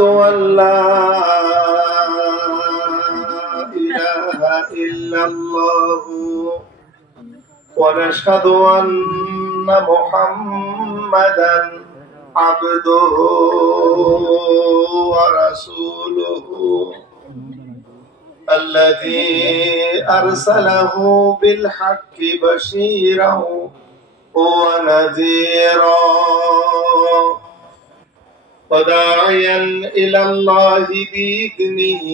أن لا إله إلا الله ونشهد أن محمدا عبده ورسوله الذي أرسله بالحق بشيرا ونذيرا وداعيا إلى الله بإذنه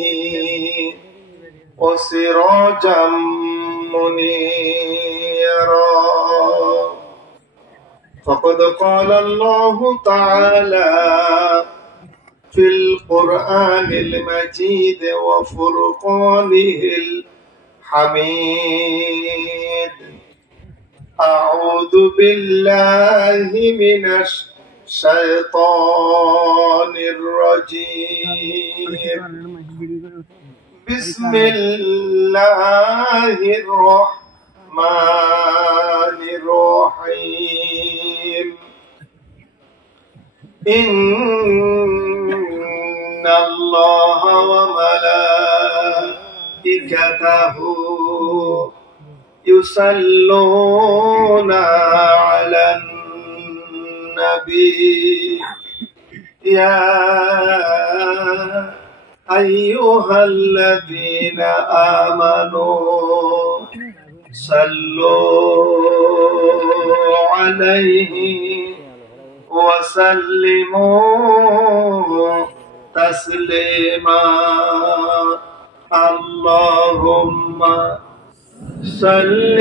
وسراجا منيرا فقد قال الله تعالى في القرآن المجيد وفرقانه الحميد أعوذ بالله من الشيطان الرجيم بسم الله الرحمن الرحيم إن الله وملائكته يصلون على النبي يا أيها الذين آمنوا صلوا عليه وسلموا تسليما اللهم صل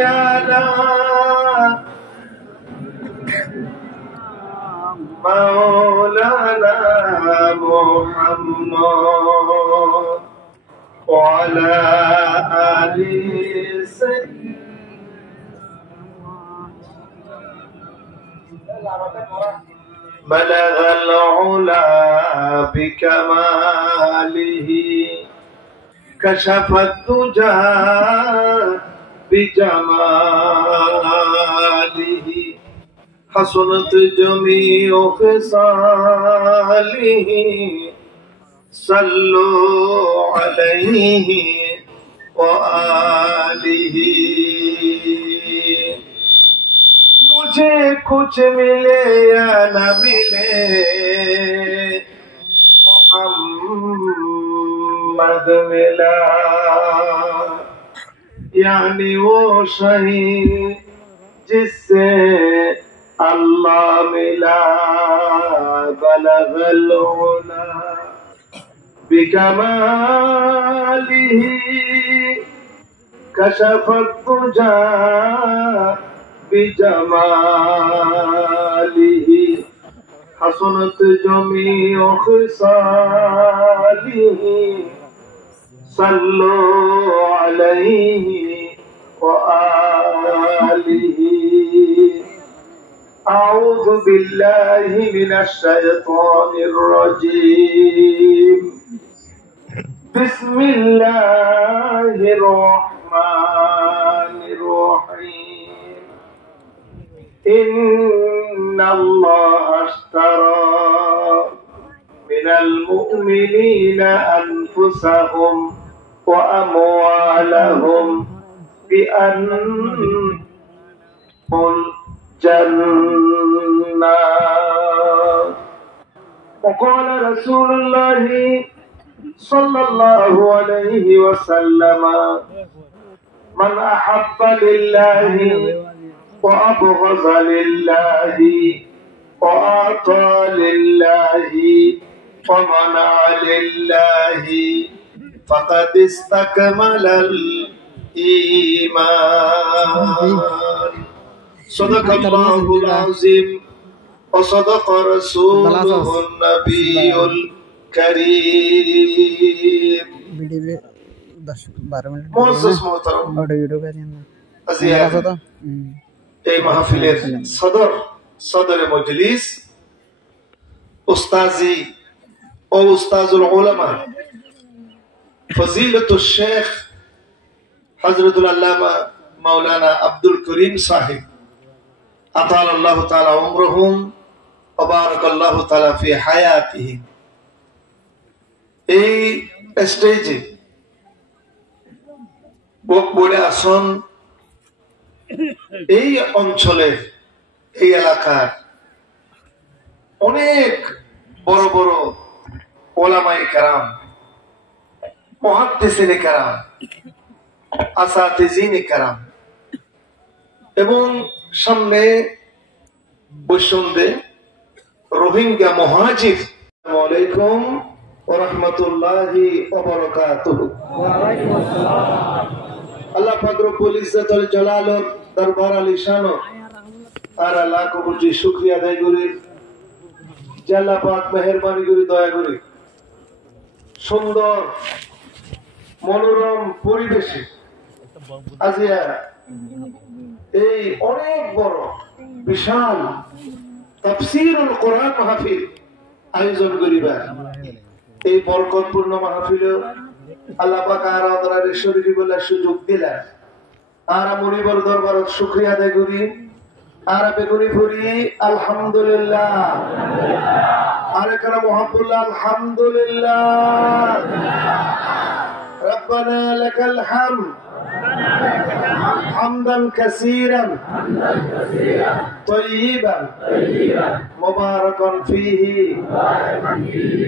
على مولانا محمد وعلى آله بلغ العلا بكماله كشف الدجى بجماله حسنت جميع خصاله صلوا عليه وآله मुझे कुछ मिले या न मिले मोहम्मद मिला यानी वो शहीद जिससे अल्लाह मिला बलगल उला बिकमालिही कशफत तुजा बिजमालिही हसनत जमीउ खिसालिही सल्लु अलैहि व आलिही أعوذ بالله من الشيطان الرجيم بسم الله الرحمن الرحيم إن الله اشترى من المؤمنين أنفسهم وأموالهم بأن الجنة وقال رسول الله صلى الله عليه وسلم من أحب لله وأبغض لله وأعطى لله ومنع لله فقد استكمل الإيمان صدق الله العظيم وصدق رسوله النبي الكريم معزز محترم এই মাহফিলের সদর মজলিস উস্তাজি ও উস্তাজুল উলামা ফজিলতুল শেখ হযরতুল আল্লামা মাওলানা আব্দুল করিম সাহেব আতালাল্লাহু তাআলা উমরহুম ওয়া বারাকাল্লাহু তাআলা ফি হায়াতিহিম এই স্টেজে বলে আসন এই অঞ্চলের এই এলাকার অনেক বড় বড় ওলামায়ে কেরাম, মুহাদ্দিসিনে কেরাম, আসাতিজিনে কেরাম এবং সামনে বৈষ্ণবে রোহিঙ্গা মুহাজির। আসসালামু আলাইকুম ওয়া রাহমাতুল্লাহি ওয়া বারাকাতুহু। আল্লাহ পাক রব্বুল ইজ্জত ওয়াল জালাল দরবার আলিশান আর লাখ কোটি শুকরিয়া আদায় করি যে আল্লাহ পাক মেহেরবানি করে দয়া করে সুন্দর মনোরম পরিবেশে আজিয়া এই অনেক বড় বিশাল তাফসীরুল কোরআন মাহফিল আয়োজন করিবার এই বরকতপূর্ণ মাহফিল আল্লাহ পাক আর আমাদের শরীরী বলে সুযোগ দিলেন। আর মনিবর দরবারত শুকরিয়া আদায় করি আর বেগুনি করি আলহামদুলিল্লাহ। আর এখানে মুহাব্বুল্লাহ আলহামদুলিল্লাহ। রব্বানা লাকাল হামদ হামদান কাসীরান তাইয়িবান মুবারাকান ফীহি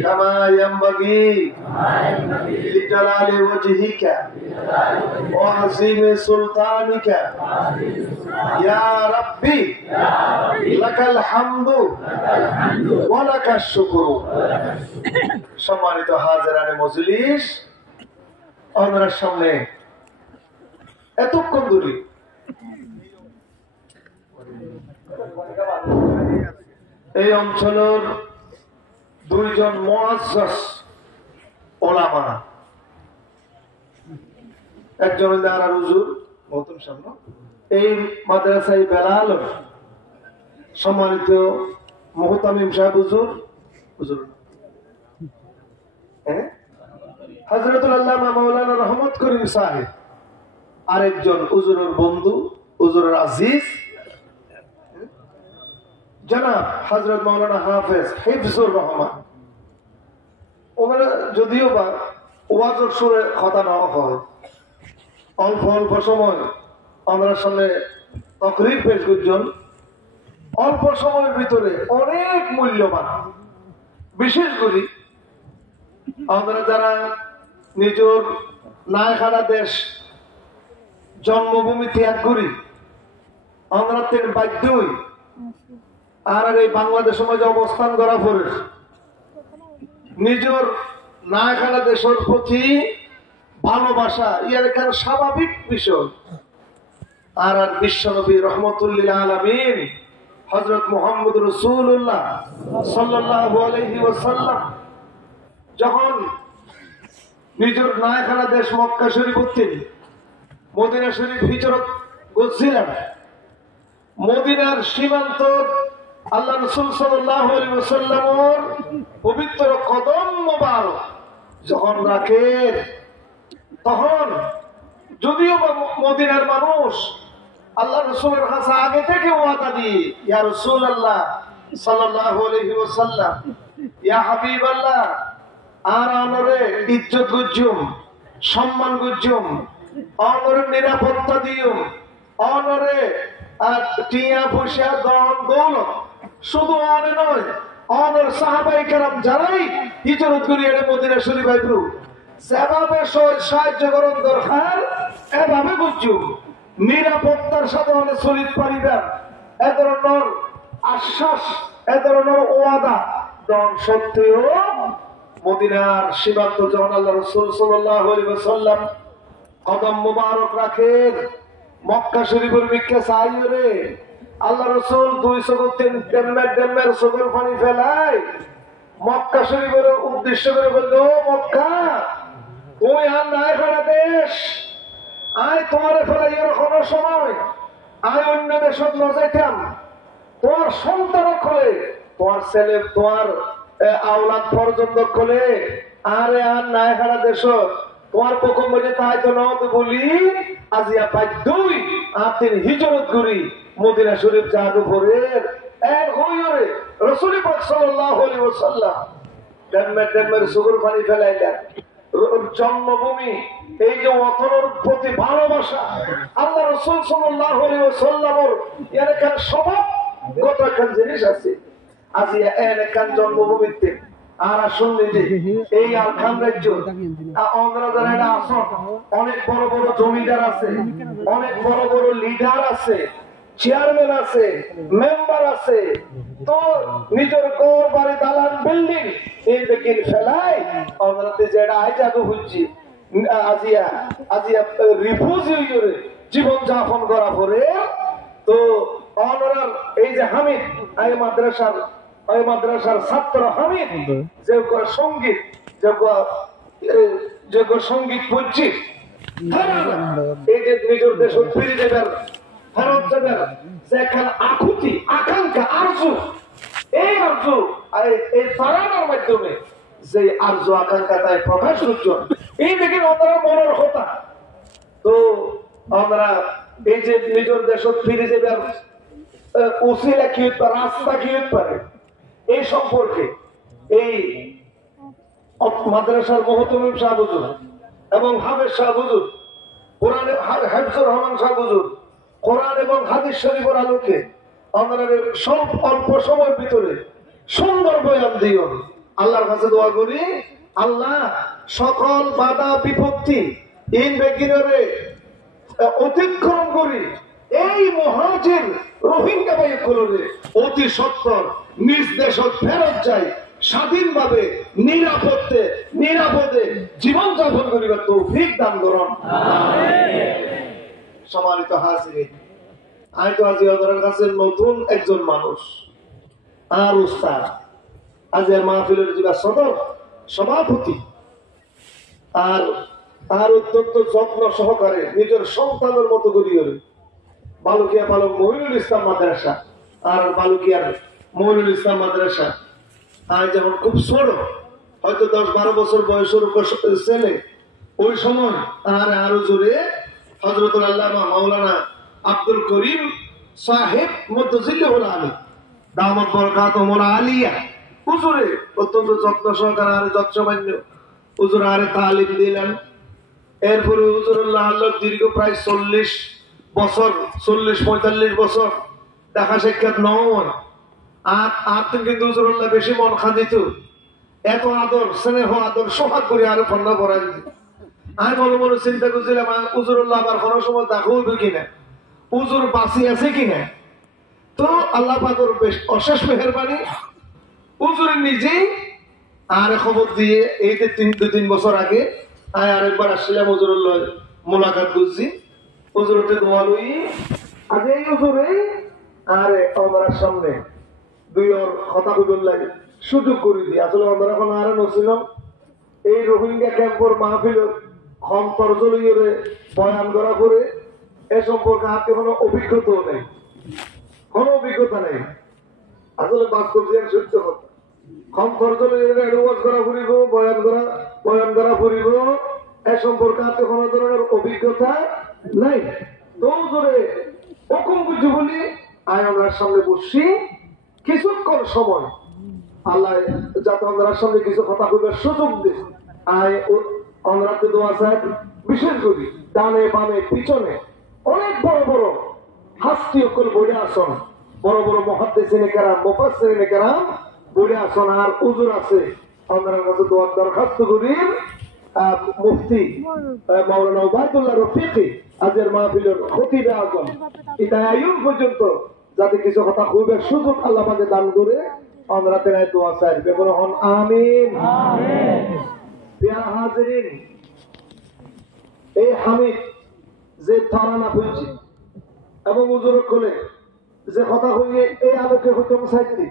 কামা ইয়ানবাগী লিজালালি ওয়াজহিকা ওয়া আযীমি সুলতানিকা ইয়া রাব্বি লাকাল হামদু ওয়া লাকাশ শুকরু। সম্মানিত হাজিরানে মজলিস, আপনার সামনে এতক্ষণ ধরে এই অঞ্চলের দুইজন মুআজ্জাজ ওলামা, একজন দারা হুজুর মহতরম সামনে এই মাদ্রাসায় বেলাল সম্মানিত মুহতামিম সাহেব হুজুর হযরতুল আল্লামা মাওলানা রহমত করিম সাহেব, আরেকজন হুজুরের বন্ধু হুজুরের আজিজ জনাব হযরত মাওলানা হাফেজ হিফজুর রহমান। ওনারা যদিও বা ওয়াজের সুরে কথা না হয়, অল্প অল্প সময় আমরা সামনে তাকরীর পেশ করছেন, অল্প সময়ের ভিতরে অনেক মূল্যবান, বিশেষ করে আমরা যারা নিজের নায়খানা দেশ জন্মভূমি ত্যাগ করি, আমরা তেন বাধ্যই আর এই বাংলাদেশের মাঝে অবস্থান করা পরে নিজের নায়খানা দেশের প্রতি ভালোবাসা ইয়ার এখানে স্বাভাবিক বিষয়। আর বিশ্বনবী রহমতুল্লিল আলামিন হযরত মুহাম্মদ রাসূলুল্লাহ সাল্লাল্লাহু আলাইহি ওয়াসাল্লাম যখন নিজের নায়খানা দেশ মক্কা শরীফ মদিনা শরীফ হিজরত করছিলেন, মদিনার সীমান্ত আল্লাহ রাসূল সাল্লাল্লাহু আলাইহি ওয়াসাল্লামের পবিত্র কদম মোবারক যখন রাখে, তখন যদিও মদিনার মানুষ আল্লাহ রাসূলের কাছে আগে থেকে ওয়াদা দিয়ে, ইয়া রাসূলুল্লাহ সাল্লাল্লাহু আলাইহি ওয়াসাল্লাম, ইয়া হাবিবাল্লাহ, আর আমরে ইজ্জত গুজুম, সম্মান গুজুম, অনরে নিরাপত্তা দিও, অনরে টিয়া পয়সা দন দৌলত, শুধু অনে নয় অনর সাহাবায়ে কেরাম যারাই হিজরত করে এর মদিনা শরীফ আইবু সেভাবে সাহায্য করার দরকার, এভাবে বুঝুম নিরাপত্তার সাথে অনেক চলিত পারিবেন, এ ধরনের আশ্বাস, এ ধরনের ওয়াদা দন সত্ত্বেও মদিনার সীমান্ত যখন আল্লাহ রাসূল সাল্লাল্লাহু আলাইহি ওয়াসাল্লাম কদম মোবারক রাখেন, মক্কা শরীফের মিক্কে চাইরে আল্লাহ রাসূল 2 চোখ 3 ডেমের চোখের পানি ফেলায় মক্কা শরীফের উদ্দেশ্য করে বলল, ও মক্কা, তুই আর নাই ফেরা দেশ, আয় তোমার ফেলাই এরকম সময় আয় অন্য দেশত ন যাইতাম, তোমার সন্তান খোলে, তোমার ছেলে, তোমার আওলাদ পর্যন্ত খোলে, আরে আর নাই ফেরা দেশ তোমার পক্ষ মধ্যে তাই তো নদ বলি আজিয়া বাধ্যই আর তিনি হিজরত করি মদিনা শরীফ যার উপরে এক হইরে রাসূল পাক সাল্লাল্লাহু আলাইহি ওয়াসাল্লাম ডেমের সুগুর পানি ফেলাইলেন। জন্মভূমি, এই যে ওয়াতনের প্রতি ভালোবাসা, আল্লাহ রাসূল সাল্লাল্লাহু আলাইহি ওয়াসাল্লামের এখানে স্বভাবগত একটা জিনিস আছে। আজি এখান জন্মভূমিতে আর শুনলি এই আলখান রাজ্য আমরা যারা এটা আসন, অনেক বড় বড় জমিদার আছে, অনেক বড় বড় লিডার আছে, চেয়ারম্যান আছে, মেম্বার আছে। তো নিজের ঘর বাড়ি দালান বিল্ডিং এই বেকিন ফেলাই আমরা যেটা আই জাদু হচ্ছি আজিয়া আজিয়া রিফিউজি হয়ে জীবন যাপন করা পরে। তো অনার এই যে হামিদ এই মাদ্রাসার ছাত্র হামিদ যে সঙ্গীত যে সঙ্গীত পড়ছি, এই যে নিজের দেশ ফিরে দেবেন, ফেরত দেবেন, যেখানে আকুতি আকাঙ্ক্ষা আরজু, এই আরজু এই তারানোর মাধ্যমে যে আরজু আকাঙ্ক্ষা তাই প্রকাশ উজ্জ্বল এই দেখে ওনারা মনের কথা। তো আমরা এই যে নিজের দেশ ফিরে যাবেন উসিলা কি হতে পারে, রাস্তা কি হতে পারে, এই সম্পর্কে এই মাদ্রাসার মহতমিম শাহ হুজুর এবং হাফেজ শাহ হুজুর, কোরআনে হাফিজুর রহমান শাহ হুজুর কোরআন এবং হাদিস শরীফের আলোকে আমাদের সব অল্প সময়ের ভিতরে সুন্দর বয়ান দিও। আল্লাহর কাছে দোয়া করি, আল্লাহ সকল বাধা বিপত্তি ইন বেগিনরে অতিক্রম করি এই মহাজির রোহিঙ্গা ভাইগুলোরে অতি সত্তর নিজ দেশ ফেরত যায়, স্বাধীনভাবে নিরাপদে জীবন যাপন করিবার তৌফিক দান করুন। সম্মানিত হাজিরিন, আমি তো আজি ওদের কাছে নতুন একজন মানুষ আর উস্তাদ, আজ মাহফিলের যিনি সদর সভাপতি আর অত্যন্ত যত্ন সহকারে নিজের সন্তানের মতো করিয়ে বালুকিয়া বালক মহিনুল ইসলাম মাদ্রাসা আর বালুকিয়ার মহিনুল ইসলাম মাদ্রাসা আজ যেমন খুব ছোট, হয়তো 10-12 বছর বয়সের ছেলে, ওই সময় আরো জোরে হযরতুল আল্লামা মাওলানা আব্দুল করিম সাহেব মুদ্দাজিল্লাহুল আলী দামাত বরকাতুহুল আলিয়া হুজুরে অত্যন্ত যত্ন সহকারে আর যৎসামান্য হুজুর আরে তালিম দিলেন। এরপরে হুজুরুল্লাহ আল্লাহ দীর্ঘ প্রায় 40-45 বছর দেখা সাক্ষাৎ নয়। আর কিন্তু হুজুরুল্লাহ বেশি মন খাদিত, এত আদর স্নেহ আদর সোহাগ করে আরো ফন্না করা দিত। আমি মনে চিন্তা করছিলাম হুজুরুল্লাহ আবার কোনো সময় দেখা হইবে কিনা, হুজুর বাঁচি আছে কিনা। তো আল্লাহ পাকের বেশ অশেষ মেহেরবানি, হুজুর নিজেই আর খবর দিয়ে এই যে 2-3 বছর আগে আমি আরেকবার আসছিলাম হুজুরুল্লাহ মোলাকাত করছি। হুজুরতে দোয়া লই আজ এই হুজুরে আরে আমার সামনে দুই ওর কথা কইবার সুযোগ করে দিই। আসলে আমরা এখন আর নছিলাম এই রোহিঙ্গা ক্যাম্পের মাহফিল খন্তরজলিয়ে বয়ান করা করে এ সম্পর্কে হাতে কোনো অভিজ্ঞতাও নেই, কোনো অভিজ্ঞতা নেই। আসলে বাস্তব যে সত্য কথা, খন্তরজলিয়ে অ্যাডভাইস করা ফুরিব, বয়ান করা ফুরিব, এ সম্পর্কে হাতে কোনো ধরনের অভিজ্ঞতা নাই। তো জোরে হুকুম বুঝি বলি আয় আমরা সামনে বসছি কিছুক্ষণ সময়, আল্লাহ যাতে আমরা সামনে কিছু কথা কইবার সুযোগ দেয়। আয় অনরাতে দোয়া সাহেব বিশেষ করি ডানে বামে পিছনে অনেক বড় বড় হাস্তি অকল বইরে আসন, বড় বড় মুহাদ্দিসিনে কেরাম মুফাসসিরিনে কেরাম বইরে আসন। আর হুজুর আছে আপনার কাছে দোয়ার দরখাস্ত করি মুফতি মাওলানা উবাইদুল্লাহ রফিকি আজের মাহফিলের খতিবে আজম ইতায়ায়ুন পর্যন্ত যাতে কিছু কথা কইবার সুযোগ আল্লাহ পাকে দান করে আমরা তেনায় দোয়া চাই বেগুন হন আমিন। প্রিয় হাজিরিন, এই হামিদ যে তারানা বলছি এবং হুজুর কোলে যে কথা হইয়ে এই আলোকে হুকুম চাইছি,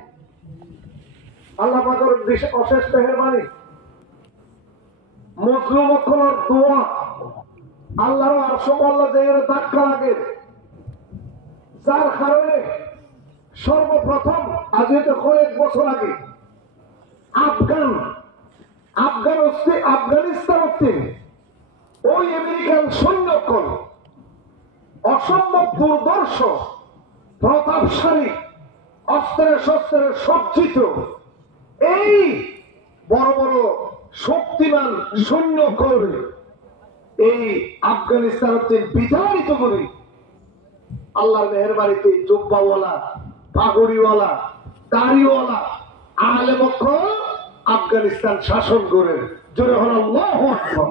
আল্লাহ পাকের অশেষ মেহেরবানি, মুসলিম অক্ষরের দোয়া আল্লাহর আরশ আল্লাহ জায়গায় ধাক্কা লাগে, যার কারণে সর্বপ্রথম আজ হতে কয়েক বছর আগে আফগানিস্তান ওই আমেরিকান সৈন্যকল অসম্ভব দুর্দর্শ প্রতাপশালী অস্ত্রের শস্ত্রের সজ্জিত এই বড় বড় শক্তিমান সৈন্য করে এই আফগানিস্তান বিতাড়িত করে আল্লাহর মেহেরবানিতে জুব্বাওয়ালা, পাগড়িওয়ালা, দাড়িওয়ালা আলেম আফগানিস্তান শাসন করে। জোরে হল আল্লাহু আকবার।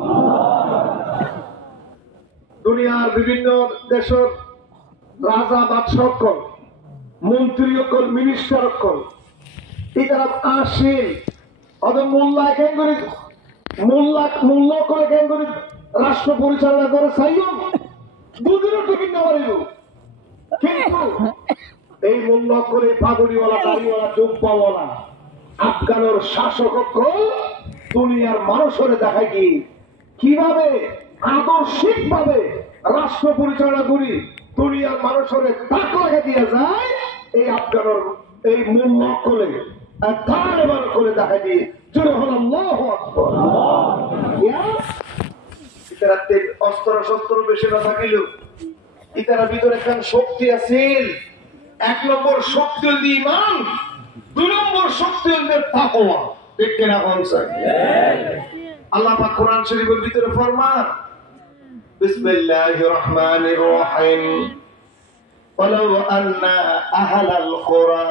দুনিয়ার বিভিন্ন দেশের রাজা বাদশাহ, মন্ত্রী অকল, মিনিস্টার অকল, এরা আসেন ওদের মোল্লা কেন করে, মোল্লা করে কেন করে রাষ্ট্র পরিচালনা করে চাইও দুদিনও টিকিট না পারিল। কিন্তু এই মোল্লা করে পাগড়িওয়ালা, দাড়িওয়ালা, জুব্বাওয়ালা আফগানের শাসক দুনিয়ার মানুষের দেখায় কি কিভাবে আদর্শিক ভাবে রাষ্ট্র পরিচালনা করি দুনিয়ার মানুষের তাক লাগা দিয়ে যায়। এই আফগানের এই মোল্লা করে ধারবার করে দেখা দিয়ে জোরে হল আল্লাহু আকবার। ইতারাতে অস্ত্র শস্ত্র বেশি না থাকিল, ইতারা ভিতরে একখান শক্তি আছে। 1 নম্বর শক্তি হল ঈমান, 2 নম্বর শক্তি হল তাকওয়া। ঠিক কিনা বলছেন? আল্লাহ পাক কোরআন শরীফের ভিতরে ফরমান, বিসমিল্লাহির রহমানির রহিম, ওয়ালাউ আন্না আহলাল কুরা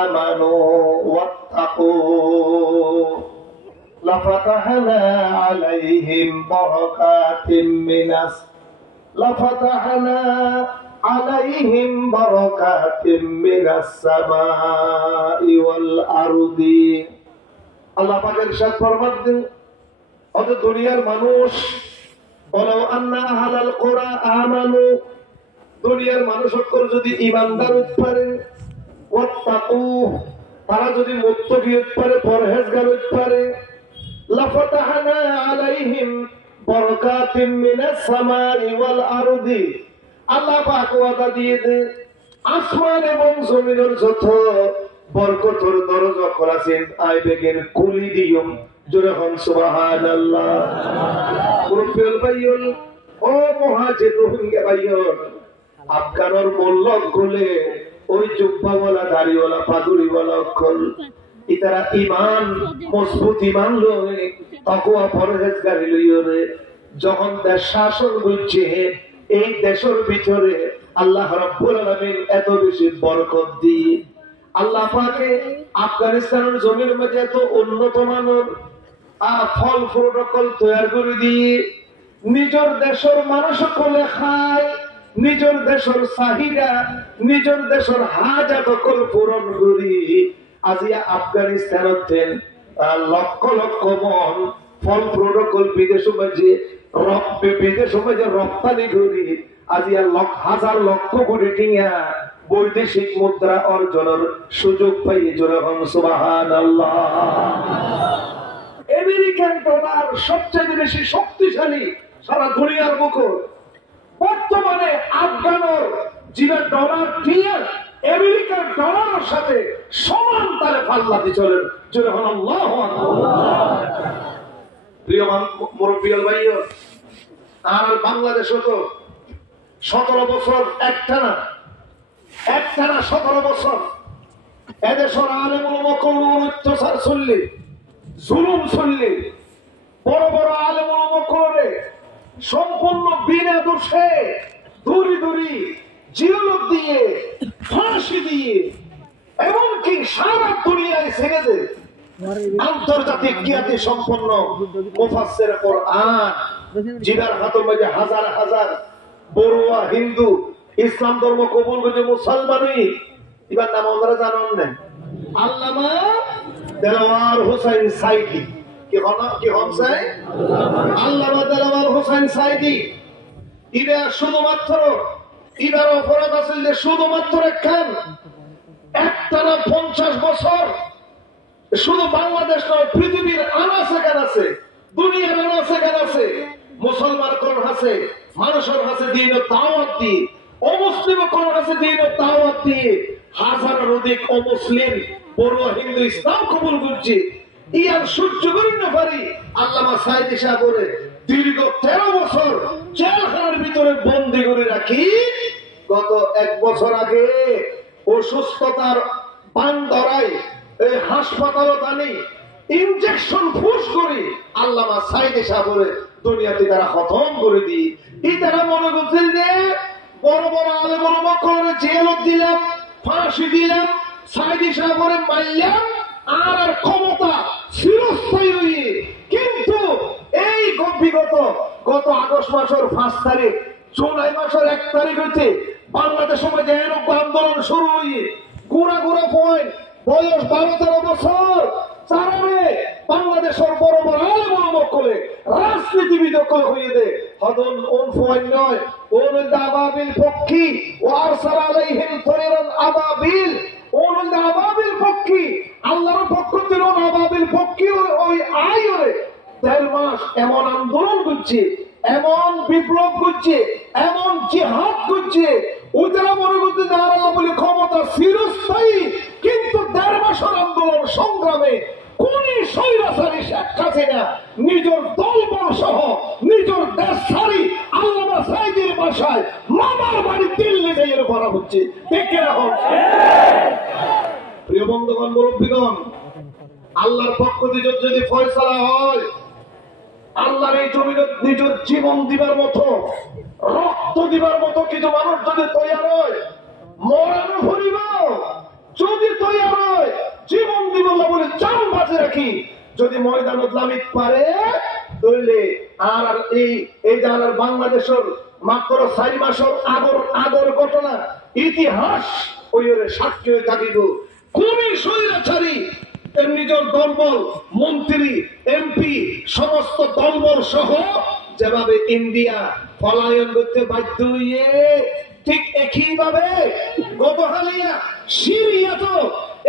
আমানু ওয়াত্তাকু লাফাতাহনা আলাইহিম বারাকাতিম মিনাস সামাই ওয়াল আরদি। আল্লাহ পাক ইরশাদ ফরমাতেন, অত দুনিয়ার মানুষ, ওয়ালাউ আন্না আহলাল কুরা আমানু, দুনিয়ার মানুষ যদি ঈমানদার হতে পারে, ওয়াত্তাকু, তারা যদি মুত্তাকি হতে পারে, পরহেজগার হতে পারে, লাফাতাহনা আলাইহিম বারাকাতিম মিনাস সামাই ওয়াল আরদি, আল্লাহ পাক ওয়াদা দিয়ে দেন আসমান এবং জমিনের যত বরকতের দরজা খোলাছেন আইবেগের কুলি দিয়ম। জোরে হন সুবহানাল্লাহ। মুরব্বিয়াল ভাইয়ন, ও মুহাজির রোহিঙ্গা ভাইয়ন, আফগানের মোল্লক গুলে ওই জুব্বাওয়ালা, দাড়িওয়ালা, পাগড়িওয়ালা অক্ষল ইতারা ঈমান মজবুত ঈমান লয়, তাকওয়া পরহেজগারি লইরে যখন দেশ শাসন করছে, এই দেশের ভিতরে আল্লাহ রাব্বুল আলামিন এত বেশি বরকত দিয়ে আল্লাহ পাকে আফগানিস্তানের জমির মধ্যে এত উন্নত মানের ফল প্রোটোকল তৈরি করে দিয়ে নিজের দেশের মানুষ কোলে খায়, নিজের দেশের চাহিদা, নিজের দেশের হাজাত পূরণ করি। আজিয়া আফগানিস্তানত লক্ষ লক্ষ মন ফল প্রোটোকল বিদেশ মাঝে রপ্তানি করি। আজিয়া হাজার লক্ষ কোটি টিয়া বৈদেশিক মুদ্রা অর্জনের সুযোগ পাই। জোরে হন সুবহানাল্লাহ। আমেরিকান ডলার সবচেয়ে বেশি শক্তিশালী সারা দুনিয়ার মুখে। বর্তমানে আফগানের যেটা ডলার টিয়ার আমেরিকান ডলারের সাথে সমান তারে পাল্লাতে চলে। জোরে হন আল্লাহু আকবার। প্রিয় মুরব্বিয়াল ভাইও, আর বাংলাদেশে তো 17 বছর একটানা 17 বছর এদেশের আলেম ওলামা অত্যাচার চললে, জুলুম চললে, বড় বড় আলেম ওলামা করে সম্পূর্ণ বিনা দোষে দূরি দূরি জিয়লত দিয়ে, ফাঁসি দিয়ে, এমনকি সারা দুনিয়ায় ছেড়ে দেয় আন্তর্জাতিক খ্যাতি সম্পন্ন মুফাসসির কোরআন, জিগার হাতের মধ্যে হাজার হাজার বড়ুয়া হিন্দু ইসলাম ধর্ম কবুল করে মুসলমানই, এবার নাম আপনারা জানেন না, আল্লামা দেলাওয়ার হোসেন সাইদি। কি হন চাই? আল্লামা দেলাওয়ার হোসেন সাইদি। এরা শুধুমাত্র এবার অপরাধ আছে যে শুধুমাত্র একটানা 50 বছর শুধু বাংলাদেশ নয়, পৃথিবীর আনাচে কানাচে, দুনিয়ার আনাচে কানাচে মুসলমান কোন আছে, মানুষের কাছে দিন দাওয়াত দিয়ে, অমুসলিম কোন আছে দিন দাওয়াত দিয়ে হাজারের অধিক অমুসলিম বড় হিন্দু ইসলাম কবুল করছে। ইয়ার সহ্য করি না পারি আল্লামা সাইদি সাহেবের দীর্ঘ 13 বছর জেলখানার ভিতরে বন্দী করে রাখি। গত 1 বছর আগে অসুস্থতার বান ধরায় এই হাসপাতাল টানি ইনজেকশন ফুস করে আল্লামা সাইদে সাহেবের দুনিয়াতে তারা খতম করে দিই। এই তারা মনে করছেন যে বড় বড় আলে বড় করে জেল দিলাম, ফাঁসি দিলাম, সাইদে সাহেবের মারলাম, আর ক্ষমতা চিরস্থায়ী হইয়ে। কিন্তু এই বিগত আগস্ট মাসের 5 তারিখ, জুলাই মাসের 1 তারিখ হইতে বাংলাদেশ সময় যে আন্দোলন শুরু হইয়ে গোড়া পয়েন্ট বয়স 12-13 বছর চারারে বাংলাদেশের বড় বড় করে রাজনীতিবিদ হয়ে দে হদন নয় ওন আবাবিল পক্ষী ওয়ার সালালাইহিম তৈরান আবাবিল ওন আবাবিল পক্ষী আল্লাহর পক্ষ থেকে আবাবিল পক্ষী ওই আইরে 1.5 মাস এমন আন্দোলন করছে, এমন বিপ্লব করছে, এমন জিহাদ করছে, ওরা মনে করছে যে আল্লাহ বলে ক্ষমতা চিরস্থায়ী। কিন্তু 1.5 মাসের আন্দোলন সংগ্রামে কোন স্বৈরাচারী শেখ হাসিনা নিজের দলবল সহ নিজের দেশ ছাড়ি আল্লামা সাইদের বাসায় মামার বাড়ি দিল্লি যাইয়ে করা হচ্ছে। দেখে রাখুন প্রিয় বন্ধুগণ, মুরব্বীগণ, আল্লাহর পক্ষ থেকে যদি ফয়সালা হয়, আল্লাহর এই জমিনে নিজের জীবন দিবার মতো, রক্ত দিবার মতো কিছু মানুষ যদি তৈরি হয়, মরানো ভরিব যদি তৈরি হয়, জীবন দিব বলে জান বাঁচে রাখি যদি ময়দানত নামিত পারে, তাহলে আর এই জানার বাংলাদেশের মাত্র 4 মাসের আগর ঘটনা ইতিহাস ওই সাক্ষী হয়ে থাকিব। কোনই স্বৈরাচারী নিজের দলবল, মন্ত্রী, এমপি সমস্ত দলবল সহ যেভাবে ইন্ডিয়া পলায়ন করতে বাধ্য হইয়ে, ঠিক একইভাবে গতকালিয়া সিরিয়া তো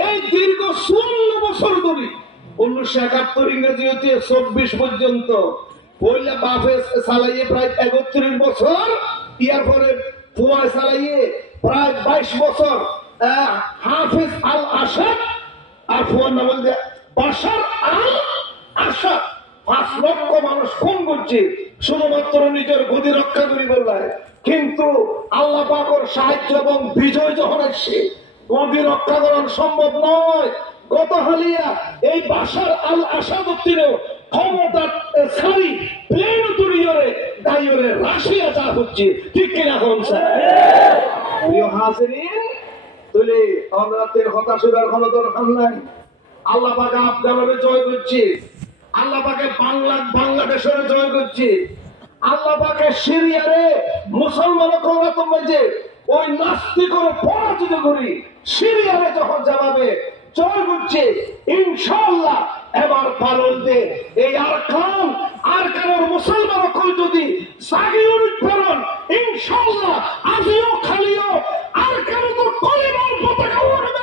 এই দীর্ঘ 16 বছর ধরে 1971 ইংরেজি হতে 24 পর্যন্ত পয়লা বাফে চালাইয়ে প্রায় 31 বছর, ইয়ার পরে ফুয়ায় চালাইয়ে প্রায় 22 বছর, হাফিজ আল আসাদ আর ফুয়ার নাম বলতে বাশার আল আসাদ 5 লক্ষ মানুষ খুন করছে শুধুমাত্র নিজের গদি রক্ষা করি বললায়। কিন্তু আল্লাহ পাকের সাহায্য এবং বিজয় যখন আসছে, গদি রক্ষা করা সম্ভব নয়। গত হালিয়া এই বাশার আল আসাদ ক্ষমতা ছাড়ি প্লেন তুলিয়রে দাইয়রে রাশিয়া যা হচ্ছে, ঠিক কিনা হন স্যার? প্রিয় হাজিরিন, তুলে অনরাতের হতাশার কোনো দরকার নাই। আল্লাহ পাক আফগানের জয় করছে, আল্লাহ পাকে বাংলাদেশের জয় করছে, আল্লাহ পাকে সিরিয়ারে মুসলমান যে ওই নাস্তিকর পরাজিত করি সিরিয়ারে যখন যাবে জয় করছে। ইনশাআল্লাহ এবার পারলতে এই আরকানের মুসলমান যদি জাগিয়ে উঠবেন, ইনশাআল্লাহ আজিও খালিও আরকান তো কলিমার পতাকা উড়বে।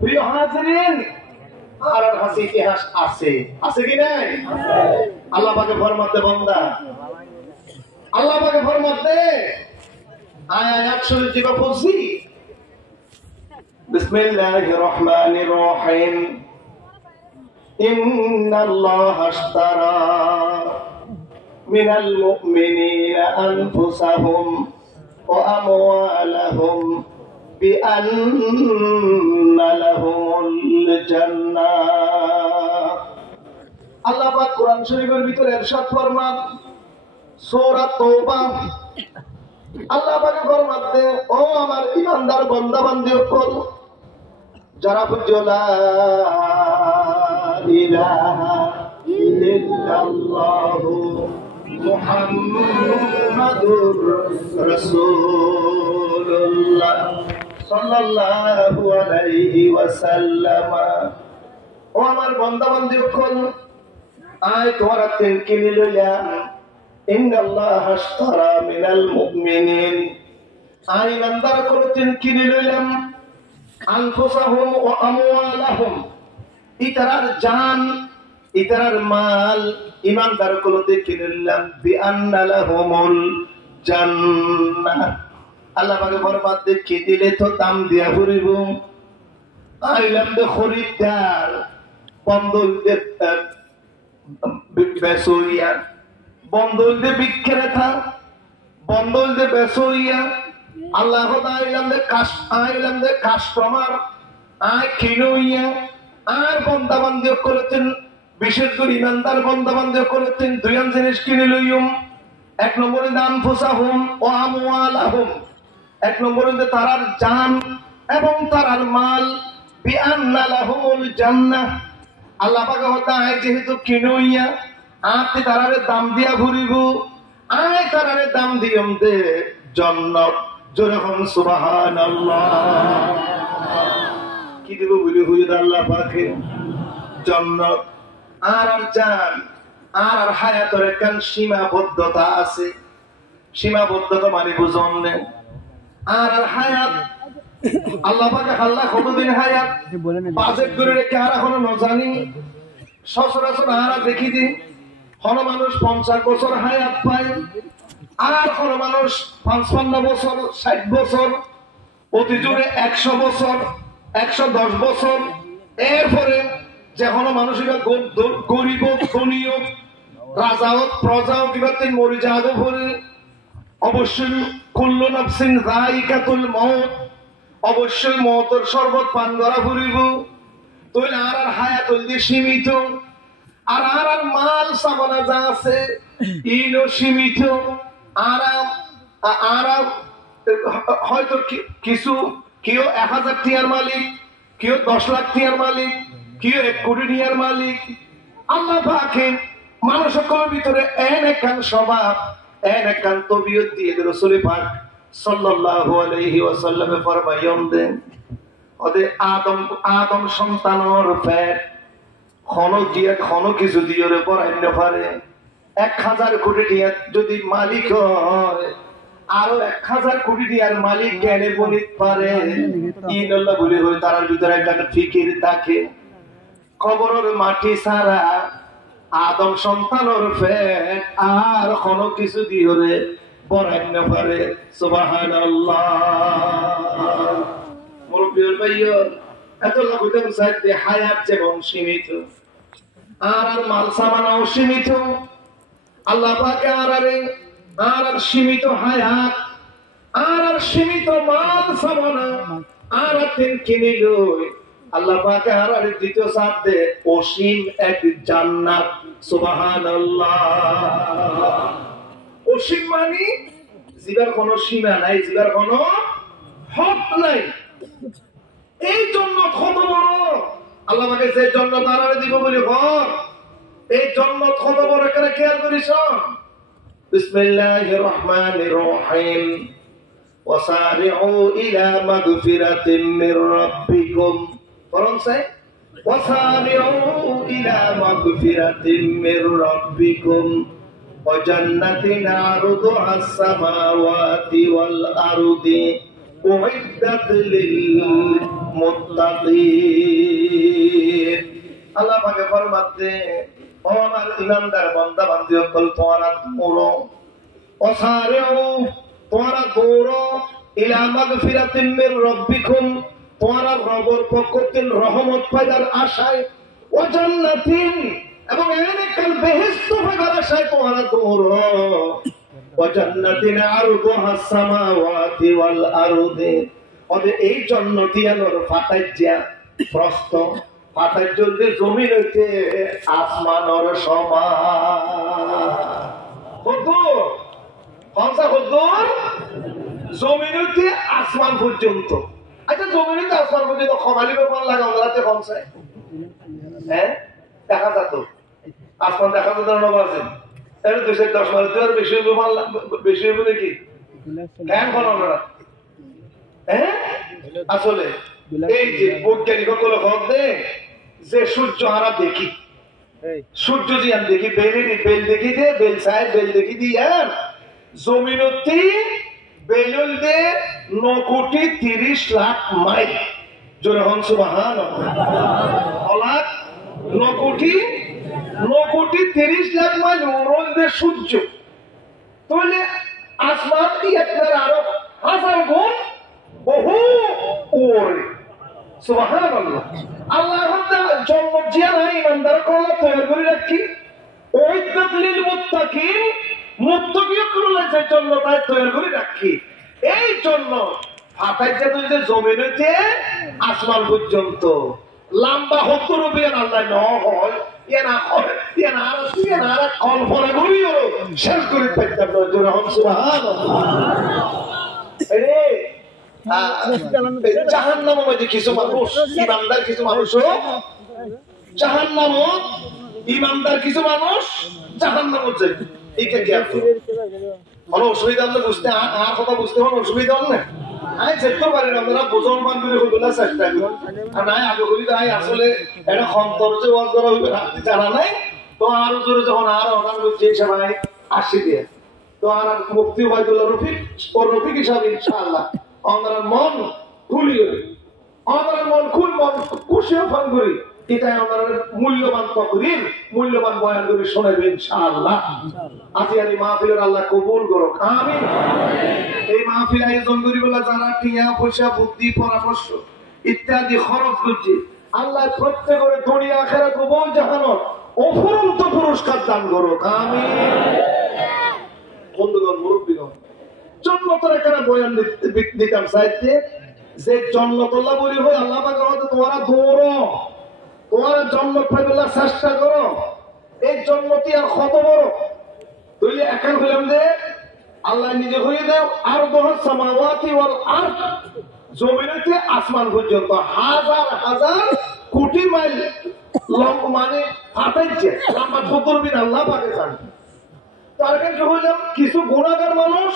প্রিয় হাজিরিন, আর হাসি ইতিহাস আছে কি নাই? আল্লাহ পাকে ফরমাতে বান্দা, আল্লাহ পাকে ফরমাতে আয়াত শরীফ দিবা পড়ছি। বিসমিল্লাহির রহমানির রহিম। ইন্নাল্লাহা আশতারা মিনাল মুমিনিনা আনফুসাহুম ওয়া আমওয়ালাহুম বিআন্না লাহুমুল জান্নাহ। আল্লাহ পাক কোরআন শরীফের ভিতরে ইরশাদ ফরমান, সূরা তাওবা, আল্লাহ পাক ফরমাতে, ও আমার ঈমানদার বান্দা বান্দীগণ, যারা লা ইলাহা ইল্লাল্লাহু মুহাম্মাদুর রাসূলুল্লাহ সাল্লাল্লাহু আলাইহি ওয়াসাল্লাম। ও আমার বান্দা বান্দীগণ, আয় তোমরা কিনে লইলাম, ইন্নাল্লাহা আশতারা মিনাল মুমিনিন, আয় ইমানদার কোন কিনে লইলাম, আনফুসাহুম ওয়া আমওয়ালাহুম, ইতারার জান ইতারার মাল ইমানদার কোন কিনে লইলাম, বিআন্না লাহুমুল জান্নাহ। আল্লাহ পাকে বরবাদ দেখি দিলে তো দাম দিয়া ফুরিব। আইলাম দে খরিদ্দার, বন্ধুদের বেসইয়া বন্ধ হইলে বিক্রেতা, বন্ধ হইলে বেসইয়া। আল্লাহ আইলাম দে কাস্টমার আয় কিনুইয়া আর বন্দাবান্দিও করেছেন, বিশেষ করে ইমানদার বন্দাবান্দিও করেছেন দুইয়ান জিনিস কিনে লইম। এক নম্বরে দান ফুসাহুম ও আমওয়ালাহুম, এক নম্বরে তারার জান এবং তারার মাল, বিআন্না লাহুমুল জান্নাহ। আল্লাহ পাক হতায় যেহেতু কিনুইয়া আপনি তারারে দাম দিয়া ঘুরিব, আয় তারারে দাম দিয়ম দে জান্নাত। জোরে হন সুবহানাল্লাহ। কি দিব বলি হুজুর আল্লাহ পাকে? জান্নাত। আর জান আর হায়াতের একখান সীমাবদ্ধতা আছে। সীমাবদ্ধতা মানে বুঝন নেই। আর হায়াত আল্লাহ পাকে আল্লাহ কতদিন হায়াত বাজেট করে রেখে আর এখনো ন জানি। সচরাচর হারা দেখি দি কোন মানুষ 50 বছর হায়াত পায়, আর কোন মানুষ 55 বছর, 60 বছর, অতি জোরে 100 বছর, 110 বছর। এরপরে যে কোনো মানুষ গরিব ধনী হোক, রাজা হোক, প্রজা হোক, কিংবা তিনি মরি যাওয়া পরে অবশ্যই কুল্লু নাফসিন যায়িকাতুল মাউত, অবশ্যই মওতের শরবত পান করা ফুরিব। তুই আর হায়াত হইলে সীমিত, আর মাল সামানা যা আছে ইনো সীমিত। আর হয়তো কিছু কেউ 1000 টিয়ার মালিক, কেউ 10 লাখ টিয়ার মালিক, কেউ 1 কোটি টিয়ার মালিক। আল্লাহ পাকে মানুষ সকলের ভিতরে একখান স্বভাব, একখান তবিয়ত দিয়ে রাসূল পাক সাল্লাল্লাহু আলাইহি ওয়াসাল্লামে ফরমাইন দেন, ওদের আদম সন্তানের পেট ক্ষণ কিছু দিয়ে পড়াইতে পারে। 1000 কোটি টিয়া যদি মালিক হয়, আরো 1000 কোটি টিয়ার মালিক জ্ঞানে বনিত পারে। ইনাল্লাহ বলে হই তার ভিতরে একটা ফিকির থাকে। কবরের মাটি ছাড়া আদম সন্তানের পেট আর কোনো কিছু দিয়ে পড়াইতে পারে। সুবহানাল্লাহ। মুরব্বির ভাইয়া এত লোক চাইতে হায়াত যেমন সীমিত, আর মাল সামানাও সীমিত। আল্লাহ পাকে আর সীমিত হায়াত, আর সীমিত মাল সামানা, আর তিন কিনিল। আল্লাহ পাকে আর দ্বিতীয় সাথ দে অসীম এক জান্নাত। সুবহানাল্লাহ। অসীম মানে জিগার কোনো সীমা নাই, জিগার কোনো হদ নাই। এই জন্য কত বড় আল্লাহ আমাকে যে জান্নাত আনারে দিব বলি ঘর, এই জান্নাত কত বড় করে খেয়াল করিস। বিসমিল্লাহির রহমানির রহিম। ওয়াসারিউ ইলা মাগফিরাতিন মির রাব্বিকুম। ফরনসে ওয়াসারিউ ইলা মাগফিরাতিন মির রাব্বিকুম ওয়া জান্নাতিন আরদুহাস সামাওয়াতি ওয়াল আরদি উইদ্দাত লিল মুত্তাকিন। আল্লাহ পাকে ফরমাতে, ও আমার ইমানদার বান্দা বান্দি সকল, তোমরা দৌড়ো, ওয়াসারিউ তোমরা দৌড়ো, ইলা মাগফিরাতিন মির রাব্বিকুম, তোমরা রবের পক্ষ থেকে রহমত পাইবার আশায়, ওয়া জান্নাতিন এবং এনেকাল বেহেশত পাইবার আশায় তোমরা দৌড়ো, ওয়া জান্নাতিন আরদুহাস সামাওয়াতি ওয়াল আরদি। ওদের এই জান্নাতিয়ানোর ফাতাইজা প্রস্থ, ফাতাইজ যদি জমিন হইতে আসমানের সমান। কত কনসা কদ্দুর? জমিন হইতে আসমান পর্যন্ত। আচ্ছা জমিন হইতে আসমান পর্যন্ত খমালি ব্যাপার লাগা ওগুলাতে কনসায়, হ্যাঁ দেখা যেত আসমান দেখা যেত না বাজে। এর 210 মাইল আর বেশি বেশি হবে নাকি? কেন কোনো না, হ্যাঁ আসলে এই যে বৈজ্ঞানিক সকল হক দে যে সূর্য হারা দেখি, সূর্য যে আমি দেখি বেল দেখি দে, বেল সাহেব বেল দেখি দিয়ে জমিনতি বেলুল দে 9 কোটি 30 লাখ মাইল। জোরে হন সুবহানাল্লাহ। 9 কোটি 30 লাখ মাইল ওরল দে সূর্য। তাহলে আসমান কি একবার আরো 1000 গুণ বহু ওরে। সুবহানাল্লাহ। আল্লাহ জন্ম জিয়া নাই ইমানদার কল্লা তৈরি করে রাখি, উইদ্দাত লিল মুত্তাকিন, মুত্তাকিয়ুল্লাহ যে জন্য তাই তৈরি করে রাখি। এই জন্য ফাটাইতে তুই যে জমি হইতে আসমান পর্যন্ত লম্বা 70 বিয়ান আল্লাহ ন হয় এনা হয় এনা আর কল্পনা করিও শেষ করে পাইতাম না। জোরে হন সুবহানাল্লাহ। রে জাহান্নামের মধ্যে কিছু মানুষ ইমানদার, কিছু মানুষও জাহান্নাম, ইমানদার কিছু মানুষ জাহান্নামে যায়। এইটা কি আপনি কোনো অসুবিধা হলে বুঝতে আর কথা বুঝতে কোনো অসুবিধা হল না। আমি চেষ্টা পারি না, আপনারা বোঝন মান করে বলার চেষ্টা করুন। আর নাই আগে বলি তাই আসলে এটা অন্তর যে ওয়াজ করা হইবে রাখতে জানা নাই তো আরো জোরে যখন আর অর্ডার করছে এই সময় আসি দিয়ে তো আর মুফতি ওবায়দুল্লাহ রফিক ও রফিক হিসাবে ইনশাআল্লাহ আমরা মন খুলি আমরা মন খুশিও ফান করি। এটাই আমরা মূল্যবান তকরির, মূল্যবান বয়ান করে শোনাবে ইনশাআল্লাহ। আজিয়ালি মাহফিলের আল্লাহ কবুল করুক, আমিন। এই মাহফিল আয়োজন করি বলা যারা টিয়া পয়সা বুদ্ধি পরামর্শ ইত্যাদি খরচ করছে আল্লাহ প্রত্যেকের দুনিয়া আখিরাত উভয় জাহানত অফুরন্ত পুরস্কার দান করুক, আমিন। বন্ধুগণ, মুরব্বীগণ, জন্নতের একটা বয়ান দিতাম চাইতে যে জন্নতুল্লাহ বলি হয় আল্লাহ পাকের হয়তো তোমরা দৌড়ো, তোমার জন্নত পাইবার চেষ্টা করো। এই জন্মতি আর কত বড় তুইলে এখন হইলাম যে আল্লাহ নিজে হয়ে দেও আর দহর সামাওয়াতি ওয়াল আরদ, জমিনেতে আসমান পর্যন্ত হাজার হাজার কোটি মাইল মানে ফাটাইছে লম্বা 70 বিন আল্লাহ পাকে জানে। তার কাছে হইলাম কিছু গুনাহগার মানুষ,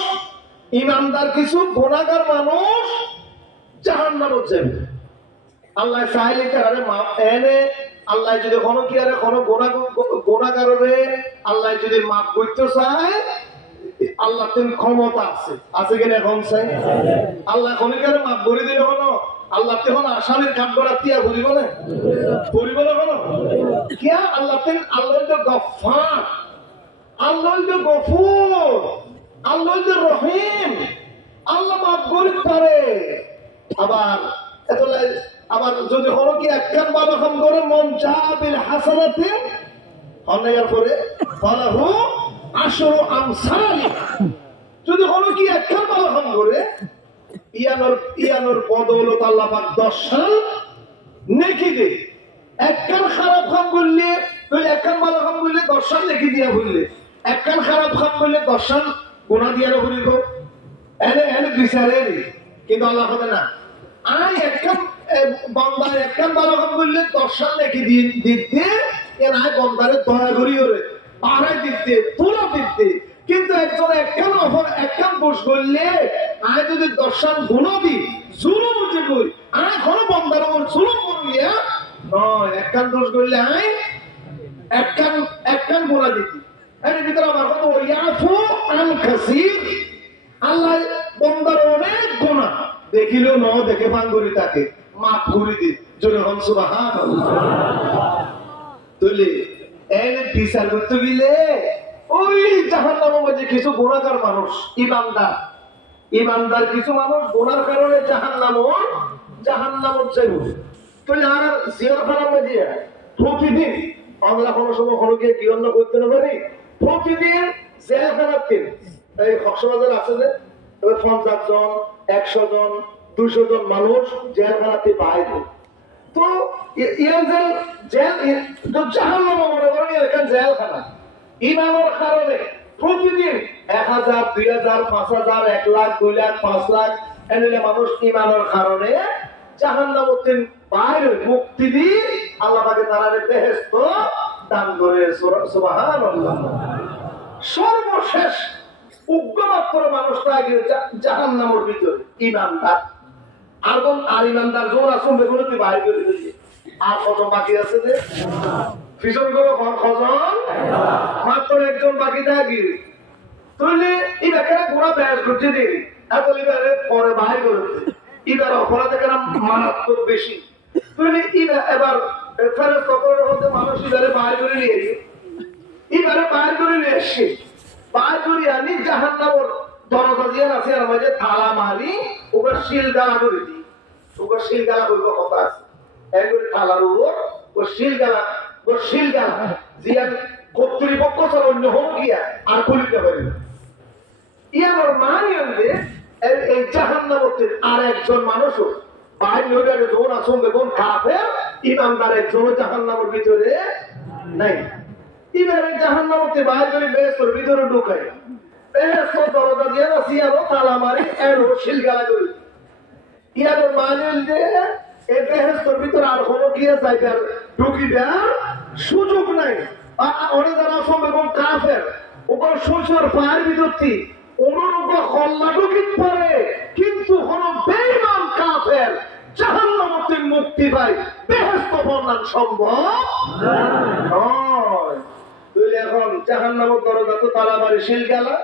ইমানদার কিছু গুনাহগার মানুষ জাহান্নামে যাবে। আল্লাহ চাইলে তারে মাপ এনে আল্লাহ যদি কোনো কি আরে কোনো গুনাহগারে আল্লাহ যদি মাপ করতে চায় আল্লাহ তুমি ক্ষমতা আছে কিনা এখন চাই আল্লাহ খনিকারে মাপ করে দিলে কোনো আল্লাহ তখন আসামের কাঠ গড়া তিয়া বলিব না বলিব না কোনো কিয়া আল্লাহ আল্লাহ গফফার, আল্লাহ গফুর, আল্লাহ রহিম, আল্লাহ মাপ করতে পারে। আবার যদি হলো কি একখান ভালো কাম করে মন চাবিল হাসানাতে অন্যায়ের পরে ফালাহু আশরু আমসালিহা, যদি হলো কি একখান ভালো কাম করে ইয়ানোর বদৌলত আল্লাহ পাক 10 সাল নেকি দে। একখান খারাপ কাম করলে একখান ভালো কাম করলে 10 সাল নেকি দিয়া বললে, একখান খারাপ কাম করলে 10 সাল গুনাহ দিয়া বলিব এনে বিচারে। কিন্তু আল্লাহ হবে না আই একখান বন্দার একখান ভালো কাম করলে 10 সাল নাকি দিতে এর আয় বন্দারে দয়া করি ওরে পাড়ায় দিতে তোলা দিতে। কিন্তু একজন একখান দোষ করলে আয় যদি 10 সাল গুণা দি জুলুম হচ্ছে কই আয় কোনো বন্দার ওপর জুলুম করলিয়া নয়, একখান দোষ করলে আয় একখান গুণা দিতি। এর ভিতরে আমার কথা ইয়াফু আল কাসীর, আল্লাহ বন্দার অনেক গুণা দেখিলেও ন দেখে পাঙ্গরি তাকে মাফ করে দি। জোরে হন সুবহানাল্লাহ। তুইলে এনে বিচার করতে গেলে ওই জাহান্নামের মধ্যে কিছু গুনাহগার মানুষ ইমানদার কিছু মানুষ গুনার কারণে জাহান্নামে যাইব। তুই আর জিয়ারখানার মধ্যে প্রতিদিন আমরা কোনো সময় কোনো গিয়ে কি অন্য করতে না পারি, প্রতিদিন জেলখানাতে এই কক্সবাজার আছে যে 50 জন 100 জন 200 জন মানুষ জেলখানাতে বাইরে। তো জাহান্নামে মনে করেন এখানে জেলখানা ইমানের কারণে প্রতিদিন 1000 2000 5000 1 লাখ 2 লাখ 5 লাখ এনে মানুষ ইমানের কারণে জাহান্নামে বাইরে মুক্তি দিয়ে আল্লাহ পাকে তারারে বেহেশত দান করে। সুবহানাল্লাহ। সর্বশেষ উগ্রমাত্র মানুষটা আগে জাহান্নামের ভিতরে ইমানদার আর ইমানদার জোর আসুন বেগুলো তুই বাইরে করে দিয়েছি। আর কজন বাকি আছে যে ফিজন করো কজন মাত্র একজন বাকি থাকি তুইলে এই ব্যাপারে পুরো ব্যাস করছে দিই এত লিবারে পরে বাইরে করেছে এবার অপরাধে কেন মারাত্মক বেশি। তুইলে এবার ফেরত কখনো হতে মানুষ এবারে বাইরে করে নিয়ে এবারে বাইরে করে নিয়ে এসছে বাইরে করে আনি জাহান্নামের দরজা দিয়ে আছে আর মাঝে তালা মারি ওকে শিলগালা করে দিই, ওকে শিলগালা করবো কথা আছে একবারে তালার উপর ও শিলগালা জিয়ান কর্তৃপক্ষ ছাড়া অন্য হোক গিয়া আর খুলিতে পারি না। ইয়ার মানে হলে এই জাহান্নামতের আর একজন মানুষও বাইরে ওইটারে যখন আসুন দেখুন কাফের ইমানদার একজনও জাহান্নামের ভিতরে নাই। এবারে জাহান্নামতে বাইরে করে বেহেশতের ভিতরে ঢুকায়, বেহেশতের দরজা দিয়ে না সিয়ারও তালা মারি এরও শিলগালা করি। ইয়ার মানে যে এই বেহেশতের ভিতরে আর কোনো গিয়ে যাইবার ঢুকিবার সুযোগ নাই। ওরা যারা আসুন এবং কাফের ওখানে সূর্যের পায়ের ভিতরটি অনুরূপ হল্লা ঢুকিত পারে, কিন্তু কোন বেঈমান কাফের জাহান্নামতে মুক্তি পায় বেহেশত বর্ণন সম্ভব নয়। তুই এখন জাহান্নামের দরজা তো তালা মারি শিলগালা,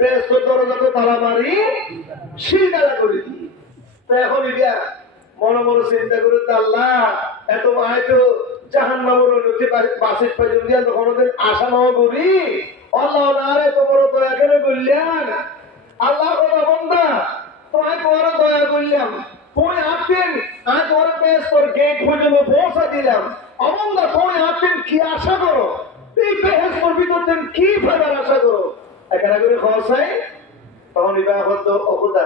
বেহেশতের দরজা তো তালা মারি শিলগালা করে দিই। তো এখন এটা মনে মনে চিন্তা করে আল্লাহ এত হয়তো জাহান্নামের উন্নতি বাসিত পাইজন দিয়া তো কোনোদিন আশা নাও করি। আল্লাহ না রে তোমার দয়া করে বললেন, আল্লাহ কথা বন্ধা তোমায় তোমার দয়া করলাম, তুমি আসবেন আমি তোমার বেহেশতের গেট পর্যন্ত পৌঁছা দিলাম। অবন্ধা তুমি আসবেন কি আশা করো? এই বেহেশতের ভিতর দেন কি ফাইবার আশা করো? এখানে করে খাওয়া চাই তখন ইবা হতো অবদা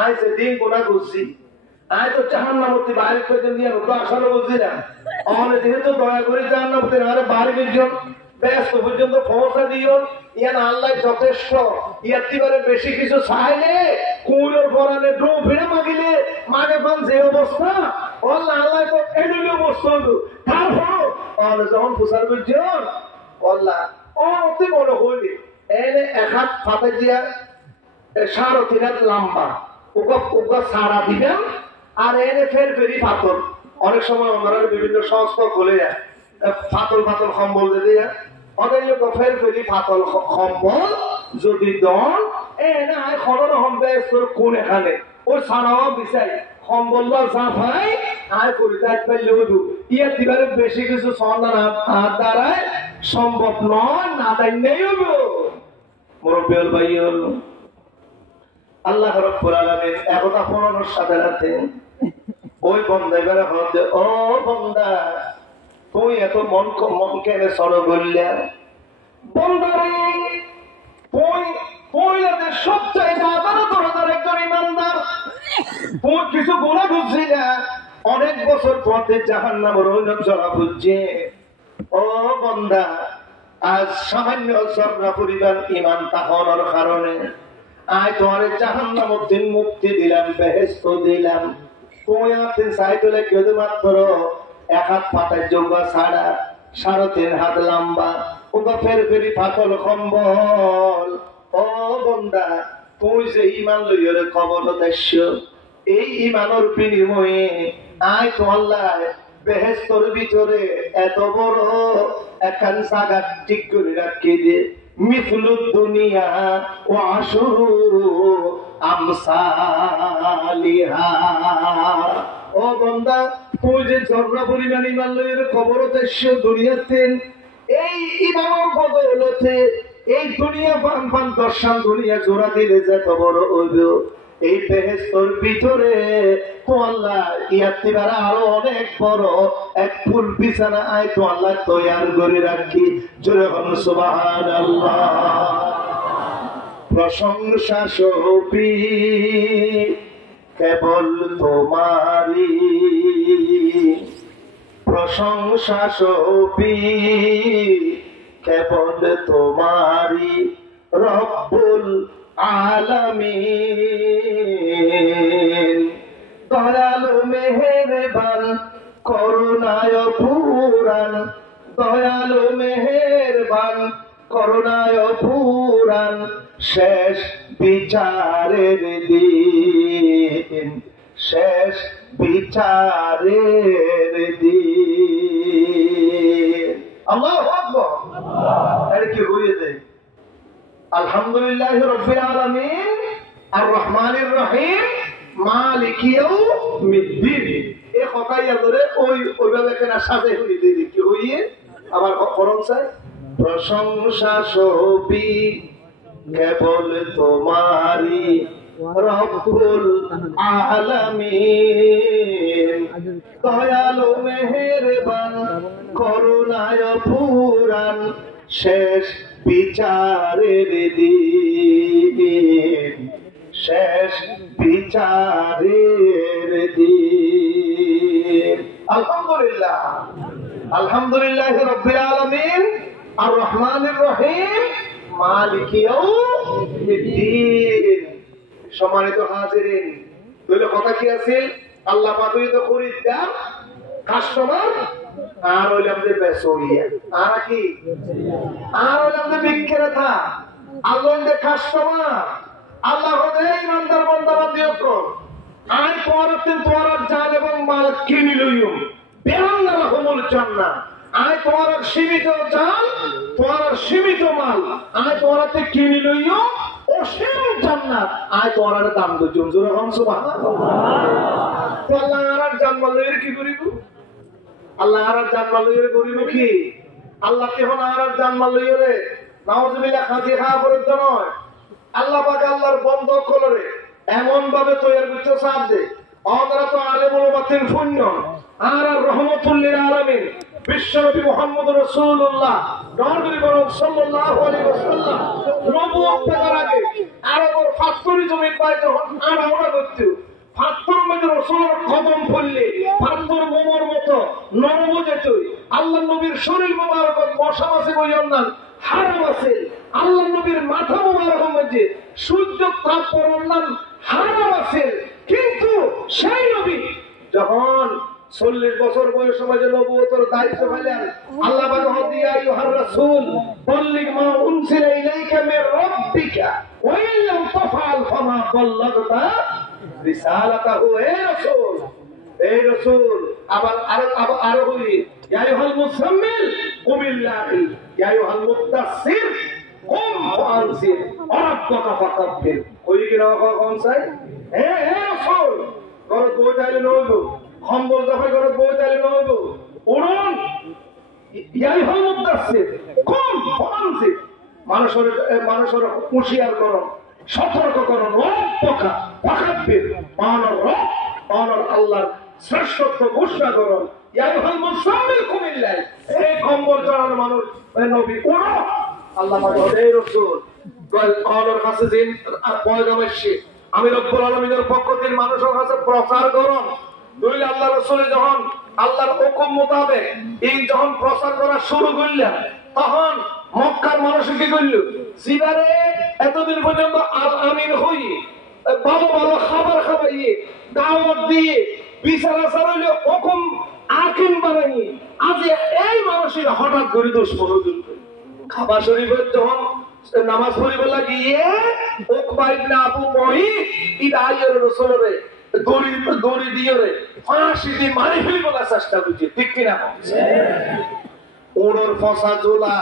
আজ সেদিন কোনা করছি আজ তো জাহান্নামতে বাইরে পর্যন্ত দিয়ে তো আশানো বুঝছিলাম। আমাদের যেহেতু দয়া করে জাহান্নামতে আরে বাইরে পর্যন্ত ব্যস্ত পর্যন্ত পৌঁছা দিও। ইয়ান আল্লাহ যথেষ্ট, ইয়ার বেশি কিছু চাইলে কুইলের পরানে ড্রো ফিরে মাগিলে মাগে পান যে অবস্থা আল্লাহ আল্লাহ তো এডুলি অবস্থা হতো। তারপর যখন প্রচার করছেন আল্লাহ অতি বড় হইলে এনে এক হাত ফাতে দিয়া 3.5 হাত লম্বা ওকে সারা দিবেন আর এনে ফের ফেরি পাথর। অনেক সময় ওনারা বিভিন্ন সংস্থা খুলে যায় ফাতল ফাতল কম্বল দিয়ে অনেক লোক ফের ফেরি ফাতল কম্বল যদি দন এনে আয় খনন হবে কোন এখানে ওই সারাও বিচাই কম্বল জাফাই আয় করিতে পারলেও ইয়ার দিবারে বেশি কিছু সন্ধান হাত দ্বারায় সম্ভব নয়, না তাই নেই হবো মুরব্বিল ভাই হল। আল্লাহ রাব্বুল আলামিন একতা পড়ানোর সাথে রাখে ওই বন্দা এবারে হতে ও বন্দা তুই এত মন কেনে সরো বললে বন্দারে তুই সবচেয়ে দরজার একজন ইমানদার, তুই কিছু গুণা বুঝছি না, অনেক বছর পথে জাহান্নামের ঐনক জড়া বুঝছে। ও বন্দা আজ সামান্য জর্রা পরিবার ইমান তাহনের কারণে আয় তোমার জাহান্নামতে মুক্তি দিলাম, বেহেশত দিলাম। তুমি আপনি চাইতে কেউ মাত্র 1 হাত পাতার যোগ্য ছাড়া 3.5 হাত লম্বা ওটা ফের ফেরি ফাতল কম্বল। ও বন্দা তুই যে ইমান লইয়ের কবর দেশ এই ইমানের বিনিময়ে আয় তো আল্লাহ বেহেশতের ভিতরে এত বড় একখান জায়গা ঠিক করে রাখি দিয়ে মিথলুদ দুনিয়া ও আশুরু আমসালিহা। ও বন্দা তুই যে জর্রা পরিমাণ ইমান লইয়ের কবর দেশ দুনিয়াতে এই ইমানের বদৌলতে এই দুনিয়া পান দর্শন দুনিয়া জোড়া দিলে যত বড় হইব এই বেহেশতের ভিতরে তো আল্লাহ ইয়ার আরো অনেক বড় এক ফুল বিছানা আয় তো আল্লাহ তৈয়ার করে রাখি। জোরে বলুন সুবহানাল্লাহ। প্রশংসা সবই কেবল তোমারি, প্রশংসা সবই কেবল তোমারি রব্বুল আলামিন। দয়ালু মেহেরবান করুণায় পুরাণ, দয়ালু মেহেরবান করুণায় পুরাণ শেষ বিচারের দিন, শেষ বিচারের দিন। আল্লাহু আকবার। আরে কি হইয়ে দেয় আলহামদুলিল্লাহ রাব্বিল আলামিন আর রহমানির রহিম মালিক ইয়াউমিদ্দিন। এই কথাই ধরে ওইভাবে কেনা সাজে হইয়ে দেয় কি হইয়ে আবার করম চাই। প্রশংসা সবই কেবল তোমারি রব্বুল আলামিন। দয়ালু মেহেরবান করুণায় পুরাণ শেষ বিচারের দিন, শেষ বিচারের দিন। আলহামদুলিল্লাহ, আলহামদুলিল্লাহ রাব্বিল আলামিন আর রহমানির রহিম মালিক ইয়াউমিদ্দিন। সম্মানিত হাজিরিন, তাহলে কথা কি আছে? আল্লাহ পাক তো খরিদ্দার, কাস্টমার, আর হইলাম যে বেচরিয়া, আর কি আর হইলাম যে বিক্রেতা। আল্লাহ যে কাস্টমার, আল্লাহ হদে ইমানদার বান্দা বান্দিও আই পরাতেন তোরার জান এবং মাল কিনি লইম বেআল্লা রহমুল জান্নাত। আই তোরার সীমিত জান, তোরার সীমিত মাল আই তোরাতে কিনি লইম অসীম জান্নাত। আই তোরার দাম দুজন জোরে হন সুবহানাল্লাহ। তো আল্লাহ আর জান্নাত লইর কি করিব? আল্লাহ আর জান্নাত লইর করিব কি? আল্লাহ কেহন আর জান্নাত লইরে নাউজুবিল্লাহ খাজি খাওয়া পর্যন্ত নয়। আল্লাহ পাক আল্লাহর বন্ধ করে এমন ভাবে তৈরি করতে সাহায্যে অদরা তো আলেমুল বাতিল শূন্য আর রহমতুল লিল আলামিন বিশ্বনবী মুহাম্মদ রাসূলুল্লাহ নবী বরং সাল্লাল্লাহু আলাইহি ওয়াসাল্লাম নবুয়ত পাওয়ার আগে আরবের ফাত্তরি জমির পায় যখন আড়াউড়া করত, ফাত্তর মধ্যে রাসূলের কদম পড়লে ফাত্তর মোমর মতো নরম যেত। আল্লাহ নবীর শরীর মোবারক মশা মাছি বইয়ন্নান হারাম আছে। আল্লাহ নবীর মাথা মোবারক মধ্যে সূর্য তাপ পড়ন্নান হারাম আছে। কিন্তু সেই নবী যখন 40 বছর বয়স সমাজে নবুয়তের দায়িত্ব পাইলেন, আল্লাহ পাক হদিয়া আইয়ুহার রাসূল বল্লিগ মা উনসিলা ইলাইকা মির রাব্বিকা ওয়া ইল্লাম তাফআল ফামা বাল্লাগতা রিসালাতাহু। এই রাসূল আবার আরো বলি ইয়া আইয়ুহাল মুসাম্মিল কুমিল লাইল ইয়া আইয়ুহাল মুদাসসির কুম ফানসির ওয়ারাব্বাকা ফাকাব্বির। কই কি না কোন চাই? হে রাসূল গরত বই তাইলে নইব, খম্বল দফাই গরত বই তাইলে নইব, উড়ুন ইয়া আইয়ুহাল মুদাসসির কুম ফানসির। মানুষের হুঁশিয়ার করো, সতর্ক করো, ওয়ারাব্বাকা ফাকাব্বির, পাওয়ার রব পাওয়ার আল্লাহর শ্রেষ্ঠত্ব ঘোষণা করো। ইয়া আইয়ুহাল মুসাম্মিল কুমিল লাইল, এই কম্বল জড়ানো মানুষ নবী উড়ো। আল্লাহ পাক এই রাসূল কওয়ার কাছে দিন পয়গাম এসে আমি রব্বুল আলামিনের পক্ষ থেকে মানুষের কাছে প্রচার করো। দুই আল্লাহ রাসূল যখন আল্লাহর হুকুম মোতাবেক এই যখন প্রচার করা শুরু করলেন, তখন মক্কার মানুষ কি করল? জিবারে এতদিন পর্যন্ত আল আমিন হই ভালো ভালো খাবার খাবাইয়ে দাওয়াত দিয়ে বিচার আচার হইলে হুকুম আকিম বানাই আজ এই মানুষের হঠাৎ করে দুশ্মন খাবার শরীফের যখন নামাজ পড়িবে লাগিয়ে উকবা ইবনে আবু মুঈত ইদা আইয়ার রাসূলরে দড়ি দিয়ে রে ফাঁসি দিয়ে মারি ফেলিবার চেষ্টা করছে, ঠিক কিনা? ওড়র ফসা জোলা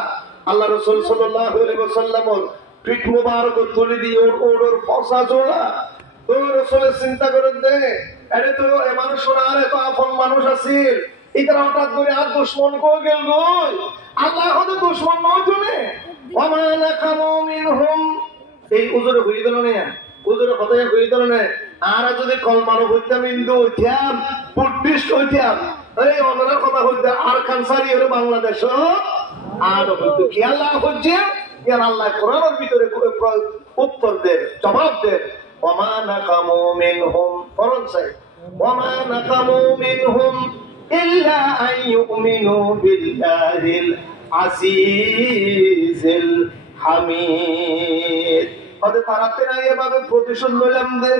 আল্লাহ রাসূল সাল্লাল্লাহু আলাইহি ওয়াসাল্লামের পিঠ মুবারক তুলে দিয়ে ওড়র ফসা জোলা তো রাসূল চিন্তা করে দে আরে তো এই মানুষ আর এত আপন মানুষ আছে, এটা হঠাৎ করে আর দুশমন কই গেল গো? আল্লাহ হতে দুশমন নয় তুমি ওমা নাকামু মিনহুম। এই উজুরে হই দিল না, উজুরে কথায় হই দিল না। আর যদি কলমানো হইতাম হিন্দু হইতাম বুদ্ধিস্ট হইতাম এই অন্যের কথা হইতে আর কানসারি হলে বাংলাদেশ আর হইতো কি আল্লাহ হচ্ছে ইয়ার আল্লাহ কোরআনের ভিতরে উত্তর দেন, জবাব দেন। ওমা নাকামু মিনহুম ফরনসাই ওমা নাকামু মিনহুম ইল্লা আন ইউমিনু বিল্লাহিল আজিজিল হামিদ। ওদের তারাতে না এভাবে প্রতিশোধ লইলাম দে,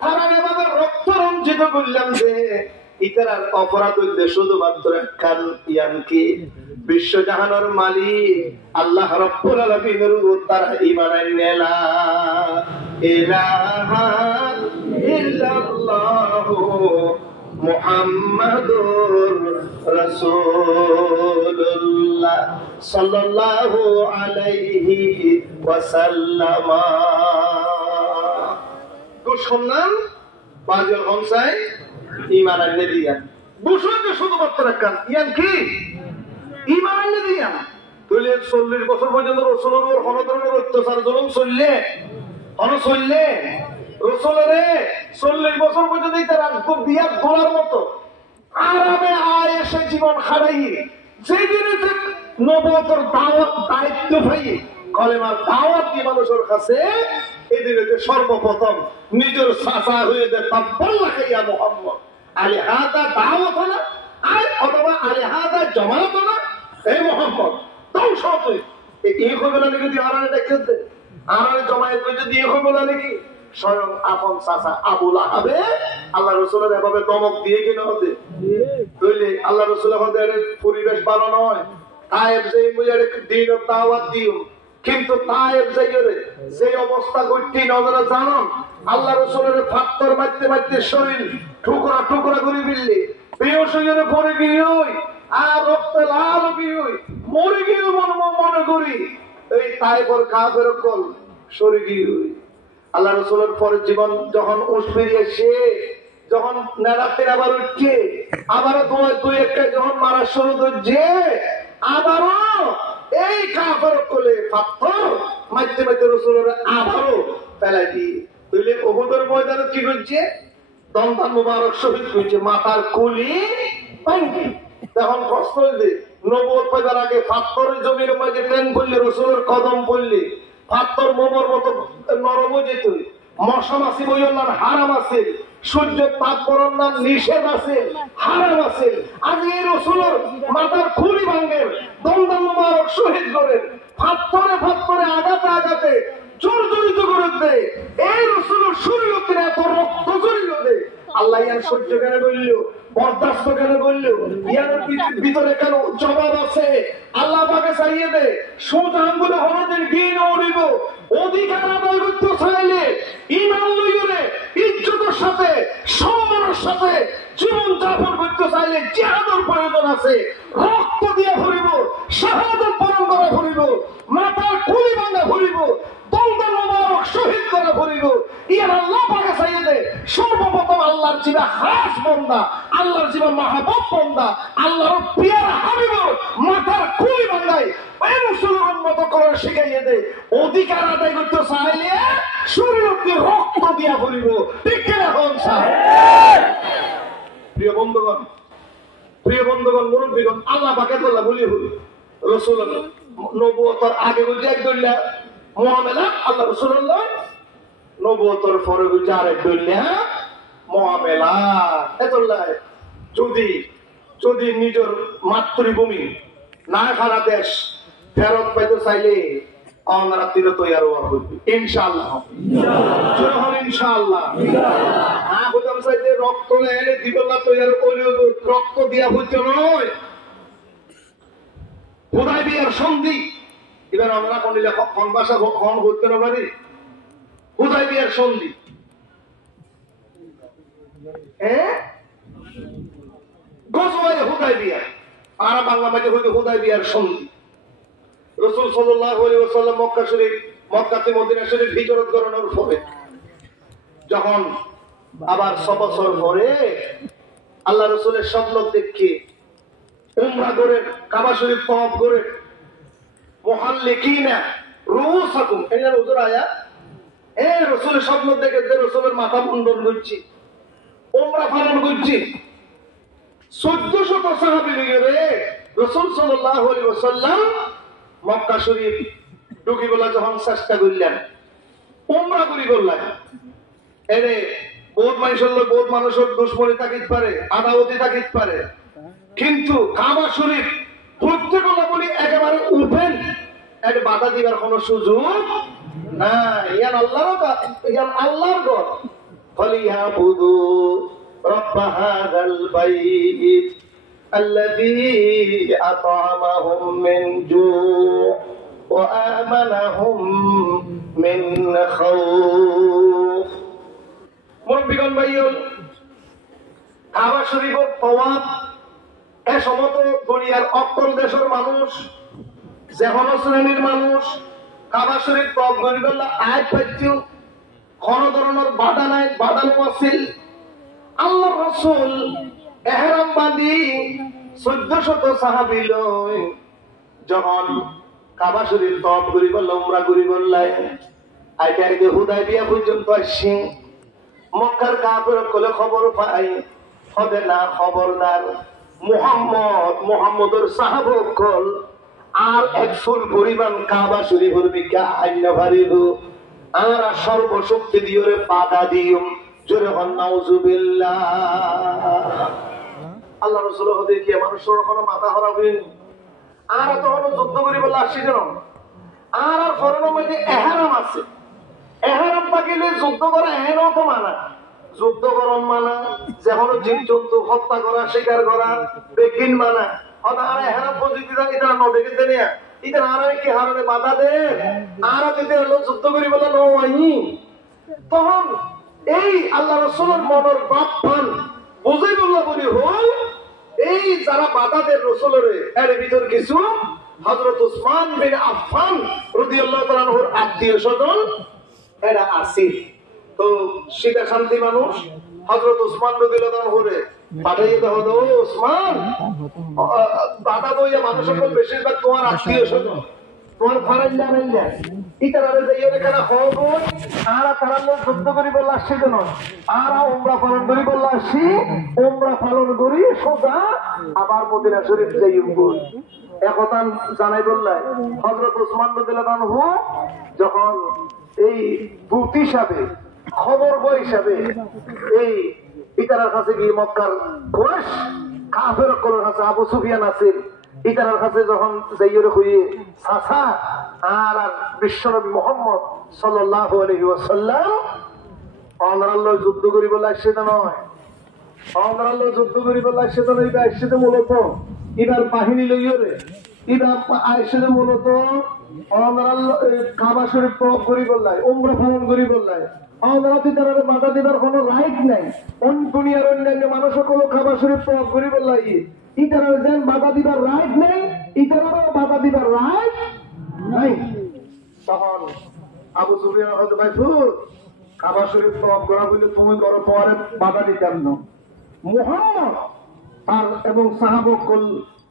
তারা এভাবে রক্ত রঞ্জিত করলাম দে, ইতার অপরাধ হইতে শুধুমাত্র একখান ইয়ানকি বিশ্ব জাহানের মালিক আল্লাহ রাব্বুল আলামিনের উপর তারা ঈমান আনে লা ইলাহা ইল্লাল্লাহু মুহাম্মাদুর রাসূলুল্লাহ সাল্লাল্লাহু আলাইহি ওয়াসাল্লাম। দুশমন বাজল হমসাই ঈমান আনলে দিয়া বুঝলে শুধুমাত্র একখান ইয়ান কি ঈমান আনলে দিয়া তুলে 40 বছর পর্যন্ত রাসূলের উপর কোন ধরনের অত্যাচার জুলুম চললে রাসূলের 40 বছর পর্যন্ত তার রাজপুত দিয়া গোলার মতো আরামে আয়েশে জীবন খাড়াই যেদিনে নবুয়তের দাওয়াত দায়িত্ব ভাই কলেমার দাওয়াত দিয়ে মানুষের কাছে এই দিনে সর্বপ্রথম নিজের চাচা হয়ে দেয় তাব্বাল্লাহ ইয়া মুহাম্মদ আলী হাদা দাওয়াত না আর অথবা আলী হাদা জামাত না এই মুহাম্মদ তাও সত্যি এই কইবে না নাকি দিয়ে আরানে দেখতে আরানে জমায়েত করে দিয়ে কইবে না নাকি স্বয়ং আপন চাচা আবু লাহাবে আল্লাহ রাসূলের এভাবে দমক দিয়ে কিনা হতে কইলে আল্লাহ রাসূল আমাদের পরিবেশ ভালো নয় তায়েব যে মুজারে দিন দাওয়াত দিও কিন্তু তায়েব যাইরে যে অবস্থা ঘটতি নজরে জানেন আল্লাহ রাসূলের ফাত্তর মারতে মারতে শরীর টুকরা টুকরা করে ফেললে বেহুশ হয়ে পড়ে গিয়ে আর রক্ত লাল গিয়ে মরে গিয়ে মনে করি এই তায়েবের কাফের কল সরে গিয়ে আল্লাহ রাসূলের পরে জীবন যখন উঠ ফিরিয়ে সে যখন নেড়াতে আবার উঠছে আবারও দুই একটা যখন মারা শুরু করছে আবারও এই কাফের কোলে পাথর মারতে মারতে রাসূলের আবারও ফেলাই দিয়ে তুইলে উহুদের ময়দানে কি করছে দমদান মুবারক শহীদ হয়েছে মাথার কুলি ভাঙ্গি তখন প্রশ্ন হইছে নবুয়ত পাইবার আগে পাথরের জমির মাঝে প্লেন পড়লে রাসূলের কদম পড়লে পাথর মোমর মতো নরম হয়ে যেত মশা মাছি বইয়ের নাম হারাম আছে সূর্যের তাপ পড়ার নাম নিষেধ আছে হারাম আছে আজ এই রাসূলের মাথার খুলি ভাঙ্গের দমদান মুবারক শহীদ করেন পাথরে আঘাতে আঘাতে জর্জরিত করে দেয় এই রাসূলের শরীরে এত রক্ত ঝরিয়ে দেয় আল্লাহ ইয়ার সহ্য কেন বললো বরদাস্ত কেন বললো ইয়ার ভিতরে কেন জবাব আছে আল্লাহ পাকে চাইয়ে দে সোজা আঙ্গুলে হরদের গিয়ে উড়িব অধিকার আদায় করতে চাইলে ইমান লইলে ইজ্জতের সাথে সম্মানের সাথে জীবন যাপন করতে চাইলে জিহাদের প্রয়োজন আছে রক্ত দিয়ে ভরিব শাহাদাত বরণ করা ভরিব মাথার খুলি ভাঙা ভরিব দমদান মুবারক শহীদ করা ভরিব ইয়ার আল্লাহ পাকে চাইয়ে দে সর্বপ্রথম আল্লাহর জিবা খাস বান্দা আল্লাহর জিবা মাহবুব বান্দা আল্লাহর পিয়ারা হাবিব মাথার খুলি ভাঙাই এই মুসলমান মতো করে শিখাইয়ে দে অধিকার আদায় করতে চাইলে শরীরকে রক্ত দিয়া ভরিব ঠিক কিনা হন সাহেব প্রিয় বন্ধুগণ মুরব্বীগণ আল্লাহ পাকে তোলা বলি রাসূল নবুয়তের আগে বলছে একদুল্লাহ মুআমেলা আল্লাহ রাসূলুল্লাহ নবুয়তের পরে বলছে আরেকদুল্লাহ মুআমেলা এতল্লাহ যদি নিজের মাতৃভূমি না খারা দেশ ফেরত পাইতে চাইলে আমরা তীরে তৈরি হওয়া করবি ইনশাআল্লাহ ইনশাআল্লাহ চাইতে রক্ত এনে দিবল্লা তৈরি করে রক্ত দিয়া হইতে নয় হুদায়বিয়ার সন্ধি এবার আমরা কোন ভাষা কখন করতে না পারি হুদায়বিয়ার সন্ধি গজওয়ায়ে হুদায়বিয়া আর বাংলা মাঝে হইতে হুদায়বিয়ার সন্ধি রাসূল সাল্লাল্লাহু আলাইহি ওয়াসাল্লাম মক্কা শরীফ মক্কাতে মদিনা শরীফ হিজরত করানোর পরে যখন আবার 6 বছর পরে আল্লাহ রাসূলের স্বপ্ন দেখে উমরা করে কাবা শরীফ তওয়াফ করে মুহাল্লিকিনা রুউসাকুম এর হুজুর আয়া রাসূলের স্বপ্ন দেখে যে রাসূলের মাথা মুন্ডন করছি উমরা পালন করছি 1400 সাহাবী মিলে রাসূল সাল্লাল্লাহু আলাইহি ওয়াসাল্লাম মক্কা শরীফ ঢুকি বলা যখন চেষ্টা করলেন উমরা করি করলেন এনে বহুত মানুষের দুশ্মনী থাকিতে পারে আদাওয়াতি থাকিতে পারে কিন্তু কাবা শরীফ প্রত্যেক বলি একেবারে ওপেন এক বাধা দিবার কোন সুযোগ না ইয়ান আল্লাহর ঘর ফালিয়াবুদু রব্ব হাযাল বাইত الذي أطعمهم من جوع وآمنهم من خوف মুরব্বিগণ ভাইয়ল কাবা শরীফের তওয়াফ এ সমস্ত দুনিয়ার অক্কল দেশের মানুষ যেমন শ্রেণীর মানুষ কাবা শরীফ তওয়াফ করিবার আয় পাইছো কোন ধরনের বাধা নাই বাধানো আছিল আল্লাহর রাসূল এহরাম বাঁধি 1400 সাহাবী লই যখন কাবা শরীফ তওয়াফ করিবার উমরা করিবার লাই আইতাকে হুদায়বিয়া পর্যন্ত আসি মক্কার কাফের কোলে খবর পাই হবে না খবরদার মুহাম্মদের সাহাবকল আর একশোর পরিমাণ কাবা শরীফের বিজ্ঞা আইন ভারিব আর সর্বশক্তি দিয়ে বাধা দিও জোরে হন নাউজুবিল্লাহ। আল্লাহ রাসূল হতে কি মানুষের কোনো মাথা হরাবেন আর তখন যুদ্ধ করি বলে আসছি যেন আর ফরেনের মধ্যে এহরাম আছে, এহরাম থাকিলে যুদ্ধ করা এহেনও তো মানা, যুদ্ধ করণ মানা, যেমন জীব জন্তু হত্যা করা শিকার করা বেগিন মানা। আর এহরাম পদ্ধতি এটা নদীকে দেনে এটা আর কি হারণে বাধা দে আর যদি হলো যুদ্ধ করি বলে নয় তখন এই আল্লাহ রাসূলের মনের বাপ পান বুঝাই বললা বলি হল এই যারা বাধা দেন রাসূলের এর ভিতর কিছু হযরত উসমান বিন আফফান রাদিয়াল্লাহু তাআলা আনহুর আত্মীয়-স্বজন এরা আছে। তো সেটা শান্তি মানুষ হযরত উসমান রাদিয়াল্লাহু তাআলা আনহুরে পাঠাইয়ে দাও দো উসমান বাধা দইয়া মানুষ সকল বেশিরভাগ তোমার আত্মীয়-স্বজন তোমার ফারাইল্লা রাইল্লা ইতারারে যাইয়ে কেনা হবো আর তারা লোক যুদ্ধ করি বললা আসছে কেন আর উমরা পালন করি বললা আসছি উমরা পালন করি সোজা আবার মদিনা শরীফ যাই একথা জানাই বললাই হযরত উসমান রাদিয়াল্লাহু আনহু যখন এই দূত হিসাবে খবর বই হিসাবে এই ইতারার কাছে গিয়ে মক্কার কুরাইশ কাফের কোলের কাছে আবু সুফিয়ান আছেন ইতারার কাছে যখন যাইয়ে হয়ে সাসা আর বিশ্বনবী মুহাম্মদ সাল্লাল্লাহু আলাইহি ওয়াসাল্লাম আমরাল্লাহ যুদ্ধ করি বলে আসছে তো নয়, আমরাল্লাহ যুদ্ধ করি বলে আসছে তো নয়, আসছে তো মূলত এবার বাহিনী লইয়ে রে এবার আসছে তো মূলত আমরাল্লাহ কাবা শরীফ তওয়াফ করি বললাই উমরা পালন করি বললাই আমরা তারা বাধা দিবার কোনো রাইট নাই। দুনিয়ার অন্যান্য মানুষ সকল কাবা শরীফ তওয়াফ করি বললাই ইতারা যেন বাধা দিবার রাইট নেই ইতারাও বাধা দিবার রাইট নাই। তখন আবু সুফিয়ান হয়তো ভাই কাবা শরীফ তওয়াফ করা বলে তুমি করো তোমার বাধা দিতাম না মুহাম্মদ আর এবং সাহাবকল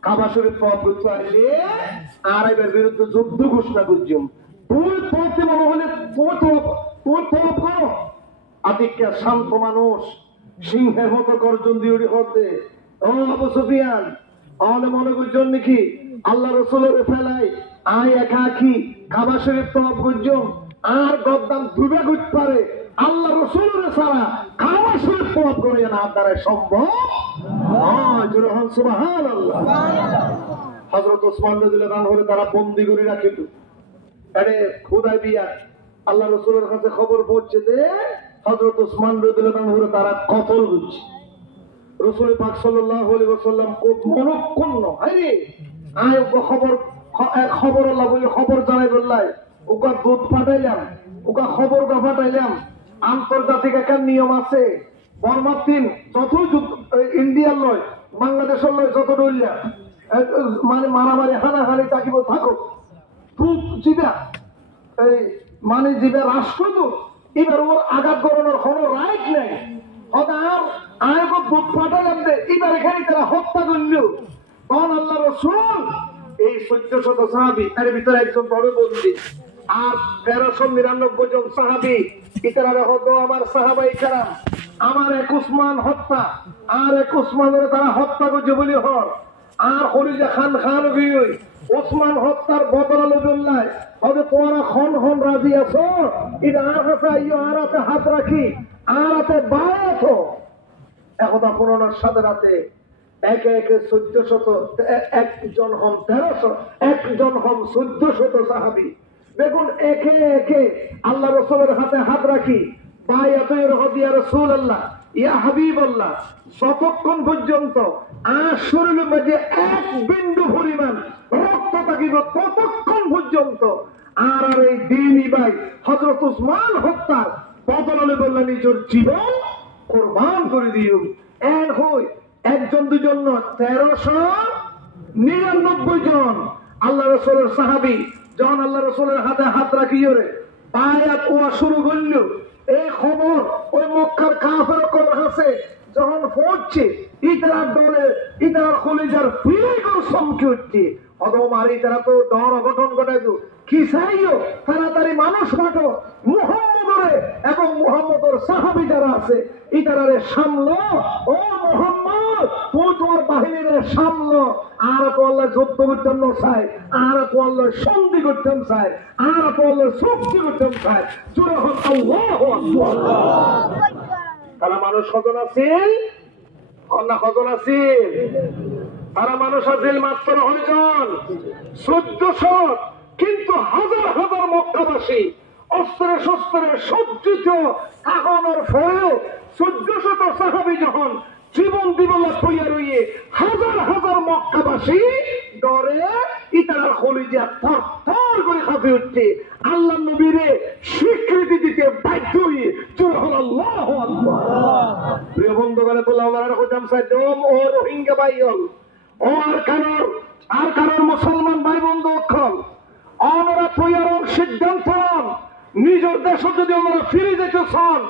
কাবা শরীফ তওয়াফ করতে আসলে আরবের বিরুদ্ধে যুদ্ধ ঘোষণা করছিলাম তুই তোকে মনে হলে তুই তওয়াফ করো আদিকে শান্ত মানুষ সিংহের মতো গর্জন দিয়ে হতে ও আবু সুফিয়ান তাহলে মনে করছেন নাকি আল্লাহ রাসূলের ফেলাই আয় একাকি কাবা শরীফ তওয়াফ করছম আর গদ্দাম ডুবে ঘুরতে পারে আল্লাহ রাসূলের ছাড়া কাবা শরীফ তওয়াফ করে না দ্বারা সম্ভব নয়। জোরে বলুন সুবহানাল্লাহ। হযরত ওসমান রাদিয়াল্লাহু আনহু তারা বন্দী করে রাখিত আরে হুদায়বিয়া আল্লাহ রাসূলের কাছে খবর পৌঁছে দে হযরত ওসমান রাদিয়াল্লাহু আনহু তারা কতল করছে। রাসূল পাক সাল্লাল্লাহু আলাইহি ওয়াসাল্লাম খুব মনক্ষুণ্ণ আরে আয় খবর আল্লাহ বলে খবর জানাই বললাই ওকা দুধ পাঠাইলাম ওকা খবর পাঠাইলাম আন্তর্জাতিক একটা নিয়ম আছে বর্মাতিন যত ইন্ডিয়ার নয় বাংলাদেশের নয় যত ডলিয়া মানে মারামারি হানাহানি তাকিব থাকো দুধ জিবা এই মানে জিবা রাষ্ট্রদূত এবার ওর আঘাত করানোর কোনো রাইট নেই দুধ পাঠালাম দে এবার এখানে তারা হত্যা করল তখন আল্লাহ রাসূল এই 1400 সাহাবী তার ভিতরে একজন বড় বন্দী আর 1399 জন সাহাবী ইতারা হতো আমার সাহাবাই کرام আমার এক উসমান হত্যা আর এক উসমানের তারা হত্যা করছে বলি হর আর খলিজা খান খান বিই ওসমান হত্যার বদলা লইলাই হবে তোমরা খন খন রাজি আছো এটা আর কাছে আইও আর হাতে হাত রাখি আর হাতে বায়াত একদা পুরনোর সাথে রাতে একে একে 1400 একজন হম 1300 একজন হম 1400 সাহাবী দেখুন একে একে আল্লাহ রাসূলের হাতে হাত রাখি বায়াত ইয়া রাসূলুল্লাহ ইয়া হাবিবাল্লাহ যতক্ষণ পর্যন্ত শরীরের মধ্যে এক বিন্দু পরিমাণ রক্ত থাকিব ততক্ষণ পর্যন্ত আর এই দিনই ভাই হযরত উসমান হত্যা বদলে বললেন নিজের জীবন কুরবান করে দিও এন হই একজন দুজন 1399 জন আল্লাহ রাসূলের সাহাবী যখন আল্লাহ রাসূলের হাতে হাত রাখিয়ে রে বায়াত ওয়া শুরু করল এই খবর ওই মক্কার কাফের কাছে যখন পৌঁছছে ইতার দলে ইতার খলিজার ফিরিগর সমকে উঠছে অদমারি তারা তো ডর অঘটন ঘটাইতো কি চাইও তাড়াতাড়ি মানুষ পাঠো মুহাম্মদরে এবং মুহাম্মদের সাহাবী যারা আছে ইতারারে সামলো। ও মুহাম্মদ, তুই তোমার বাহিনীরে সামলো। আর তো আল্লাহ যুদ্ধ করতেন না চাই, আর তো আল্লাহ সন্ধি করতেন চাই, আর তো আল্লাহ চুক্তি করতেন চাই। জোরে হোক আল্লাহু আকবার। তারা মানুষ কজন আছিল? কন্যা কজন আছিল? তারা মানুষ আছিল মাত্র 9 জন, 1400। কিন্তু হাজার হাজার মক্কাবাসী অস্ত্রে শস্ত্রে সজ্জিত কাগনের ফলেও 1400 সাহাবী যখন জীবন দিবলা হইয়া রইয়ে হাজার হাজার মক্কাবাসী ডরে ইতারার কলিজা থরথর করে কাঁপে উঠছে। আল্লাহ নবীরে স্বীকৃতি দিতে বাধ্য হয়ে জোরে হল আল্লাহু আকবার। প্রিয় বন্ধুগণ, বললাম আমরা কইতাম সাইদম ও রোহিঙ্গা ভাইয়ল ও আর কারণ মুসলমান ভাই বন্ধু অক্ষম আমরা তৈয়ার সিদ্ধান্ত নিজের দেশে যদি আমরা ফিরে যেতে চান,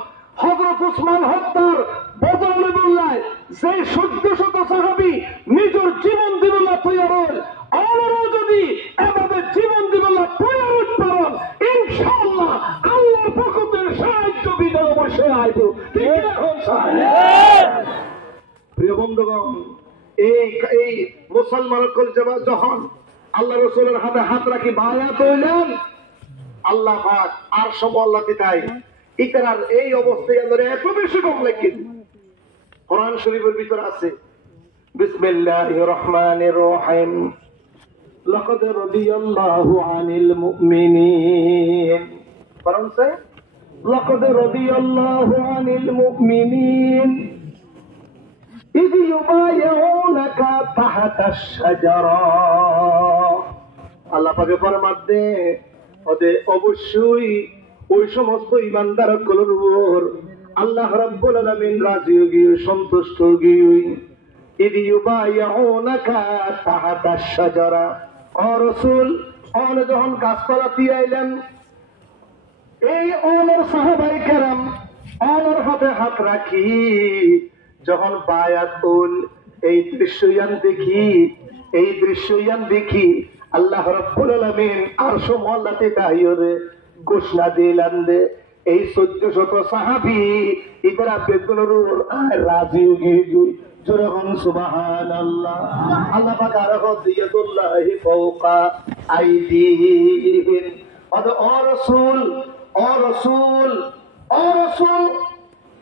হযরত উসমান হত্যার বদলে বললায় যে 1400 সাহাবী নিজের জীবন দিবলা তৈয়ার, আমরাও যদি এভাবে জীবন দিবলা তৈয়ার উৎপাদন, ইনশাআল্লাহ আল্লাহর পক্ষ থেকে সাহায্য বিদায় অবশ্যই আইব। ঠিক আছে? প্রিয় বন্ধুগণ, এই মুসলমান যখন আল্লাহ রাসূলের হাতে হাত রাখি বায়াত হইলেন, আল্লাহ পাক আর সব আল্লাহ দিতাই ইতারার এই অবস্থায় আমরা এত বেশি কম লাগি। কোরআন শরীফের ভিতর আছে বিসমিল্লাহির রহমানির রহিম লাকাদ রাদিয়াল্লাহু আনিল মুমিনিন। ফরমাইছে লাকাদ রাদিয়াল্লাহু আনিল মুমিনিন إذ يبايعونك تحت الشجرة। আল্লাহ পাকে ফরমাতে ওদের অবশ্যই ওই সমস্ত ইমানদারগুলোর উপর আল্লাহ রাব্বুল আলামিন রাজি হয়ে সন্তুষ্ট হয়ে إذ يبايعونك تحت الشجرة। ও রাসূল, ওনে যখন গাছতলাতে আইলেন, এই ওনার সাহাবায়ে কেরাম ওনার হাতে হাত রাখি যখন বায়াতুল এই দৃশ্যয়ান দেখি আল্লাহ রাব্বুল আলামিন আরশ মহল্লাতে তাইয়রে ঘোষণা দিলেন দে এই 1400 সাহাবী ইকরা বেগুনের রাজি হয়ে গই। জোরে বলুন সুবহানাল্লাহ। আল্লাহ পাক আরো দিয়াতুল্লাহি ফাওকা আইদিহিম। ও রাসূল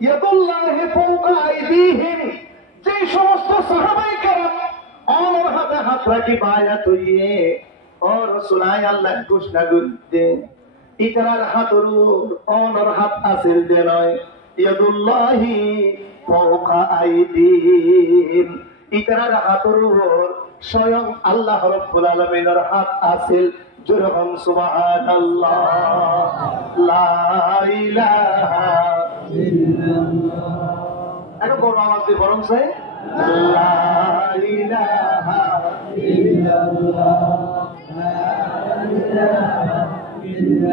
ইয়াদুল্লাহি ফাওকা আইদিহিম, যে সমস্ত সাহাবায়ে কেরাম আমার হাতে হাত রাখি বায়াত হইয়ে ও রাসূল আল্লাহ ঘোষণা করতে ইকরার হাতের ওনার হাত আসিল দে নয়, ইয়াদুল্লাহি ফাওকা আইদিহিম, ইকরার হাতের স্বয়ং আল্লাহ রাব্বুল আলামিনের হাত আসিল। জোরে বলুন সুবহানাল্লাহ। লা ইলাহা ইল্লাল্লাহ। একটু বড় আওয়াজ দিয়ে বলুন স্যার, লা ইলাহা ইল্লাল্লাহ।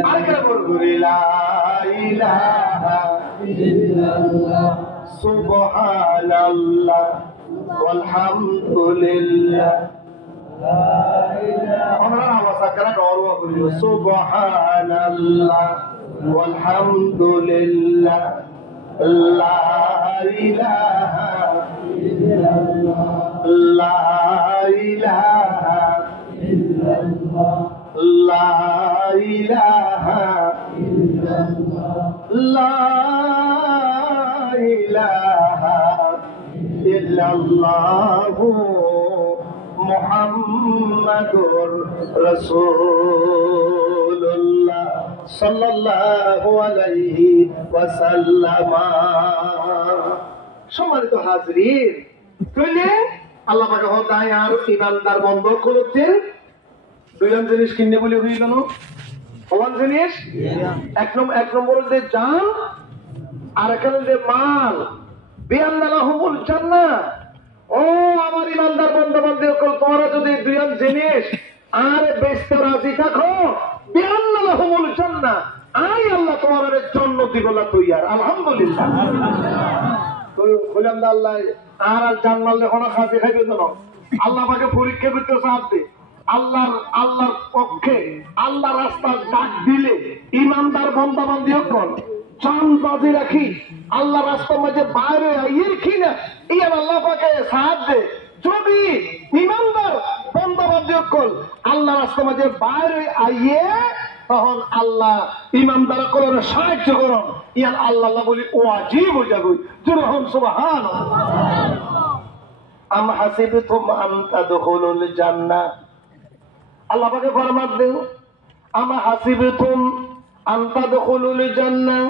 আরেকটা বলুন, লা ইলাহা ইল্লাল্লাহ সুবহানাল্লাহ ওয়ালহামদুলিল্লাহ। আমরা আওয়াজ করে গর্ব করি, সুবহানাল্লাহ ওয়ালহামদুলিল্লাহ লা ইলাহা ইল্লাল্লাহ লা ইলাহা ইল্লাল্লাহ লা ইলাহা ইল্লাল্লাহ লা ইলাহা ইল্লাল্লাহ মুহাম্মাদুর রাসূলুল্লাহ সাল্লাল্লাহু আলাইহি ওয়াসাল্লাম। সম্মানিত হাজরিন, কইলে আল্লাহ পাক হদায় আর ইমানদার বন্ধ করতে দুইজন জিনিস কিনে বলি হই গেল। কোন জিনিস? এক নম্বর যে জান, আর এখানে যে মাল। বিআল্লাহুমুল জান্নাহ। ও আমার ইমানদার বন্ধু-বান্ধব, তোমরা যদি দুইজন জিনিস আর বেচতে রাজি থাকো, বিআল্লাহুমুল জান্নাহ, আই আল্লাহ তোমাদের জান্নাত দিবলা তৈয়ার। আলহামদুলিল্লাহ। তো বললাম আল্লাহ আর জান্নাত যখন খাতে খাইবে না, আল্লাহ পাকে পরীক্ষা করতে চাচ্ছে। আল্লাহর পক্ষে আল্লাহ রাস্তার ডাক দিলে ইমানদার বন্ধু-বান্ধব চান বাজি রাখি আল্লাহ রাস্তার মাঝে বাইরে আইয়ের কিনা ইয়ার আল্লাহ পাকে সাহায্য দে। যদি ইমানদার বন্দাবাদ্য কল আল্লাহ রাস্তার মাঝে বাইরে আইয়ে তখন আল্লাহ ইমানদার কলরে সাহায্য করুন ইয়ার আল্লাহ বলি ও আজীব হয়ে যাবে যেরকম সুবহান। আম হাসিবতুম আন তাদখুলুল জান্নাহ, আল্লাহ পাকে ফরমান দেন আম হাসিবতুম আন তাদখুলুল জান্নাহ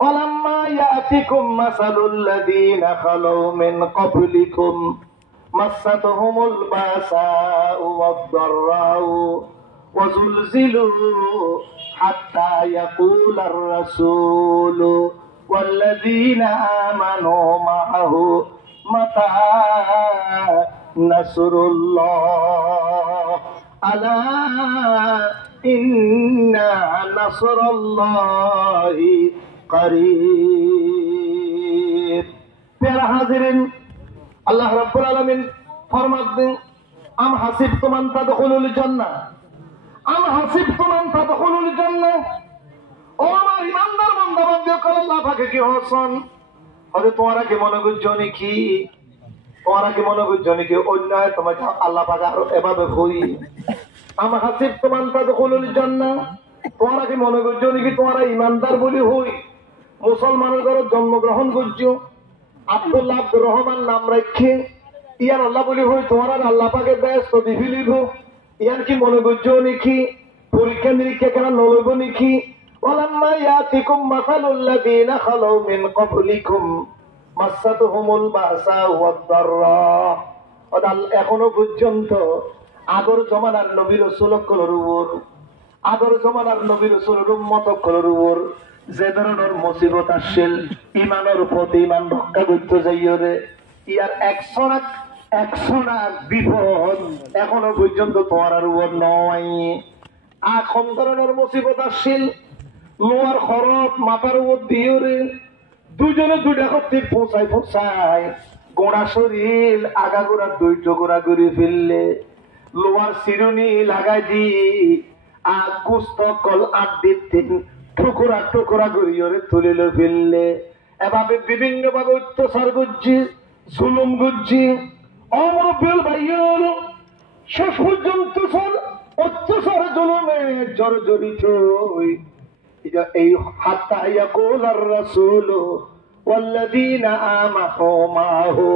ওয়ালাম্মা ইয়াতিকুম মাসালুল লাযীনা খালু মিন ক্বাবলিকুম মাসাতহুমুল বাসাউ ওয়াদ-দাররাউ ওয়াজুলজিলু হাত্তা ইয়াকুলার রাসূলু ওয়াল্লাযীনা আমানু মাআহু মাতা নাসরুল্লাহ আলা ইন্না নাসরাল্লাহি করিব। প্যারা হাজিরিন, আল্লাহ রাব্বুল আলামিন ফরমাতেন আম হাসিবতুম আন তাদখুলুল জান্নাহ, আম হাসিবতুম আন তাদখুলুল জান্নাহ। ও আমার ইমানদার বান্দা বান্দিকে আল্লাহ পাকে কি হসন আরে তোমরা কি মনে করছো নাকি, তোমরা কি মনে করছো নাকি অন্যায় তোমাকে আল্লাহ পাক আরো এভাবে হই আম হাসিবতুম আন তাদখুলুল জান্নাহ। তোমরা কি মনে করছো নাকি তোমরা ইমানদার বলি হই মুসলমানের ঘরে জন্মগ্রহণ করছো আব্দুল্লাহ আব্দুর রহমান নাম রাখে ইয়ার আল্লাহ বলি হই তোমরা আল্লাহ পাকে ব্যস্ত দিবিলিব ইয়ার কি মনে করছো নাকি পরীক্ষা নিরীক্ষা কেন নলব নাকি। ওয়ালাম্মা ইয়াতিকুম মাসালুল লাযীনা খালু মিন ক্বাবলিকুম মাসাতহুমুল বাসা ওয়াদ-দাররা। এখনো পর্যন্ত আগর জমানার নবী রাসূলগুলোর উপর, আগর জমানার নবী রাসূলের উম্মতগুলোর উপর যে ধরনের মুসিবত আসছিল ইমানের প্রতি ইমান রক্ষা করতে যাইরে ইয়ার একশো বিপদ এখনো পর্যন্ত তোমার উপর নয়। এখন ধরনের মুসিবত আসছিল লোয়ার খরচ মাথার উপর দিয়ে দুজনে দুইটা করতে ফোঁসায় গোড়া শরীর আগা গোড়া দুই টুকরা করে ফেললে লোয়ার চিরুনি লাগাই দি আর কুস্ত কল আট দিন টুকরা টুকরা করিয়ে তুলিল ফেললে এভাবে বিভিন্ন ভাবে অত্যাচার করছি জুলুম করছি অমর বেল ভাইয়ের শেষ পর্যন্ত অত্যাচার জুলুমে জর্জরিত এই হাত্তা ইয়াকুলার রাসূল ওয়াল্লাযীনা আমানু মাহু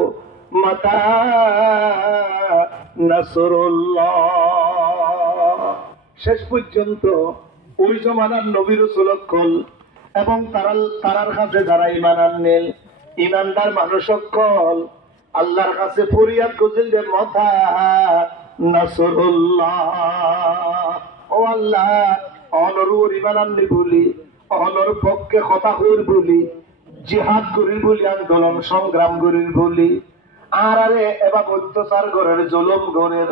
মাতা নাসরুল্লাহ। শেষ পর্যন্ত ওই জমানার নবী রাসূলগণ এবং তারার কাছে যারা ঈমান আনলেন ঈমানদার মানুষগণ আল্লাহর কাছে ফরিয়াদ করছিল যে মাতা নাসরুল্লাহ, ও আল্লাহ অনরুর ঈমান আনলি বলি অনর পক্ষে কথা কইর বলি জিহাদ করি বলি আন্দোলন সংগ্রাম করি বলি আর আরে এবার অত্যাচার ঘরের জুলুম ঘরের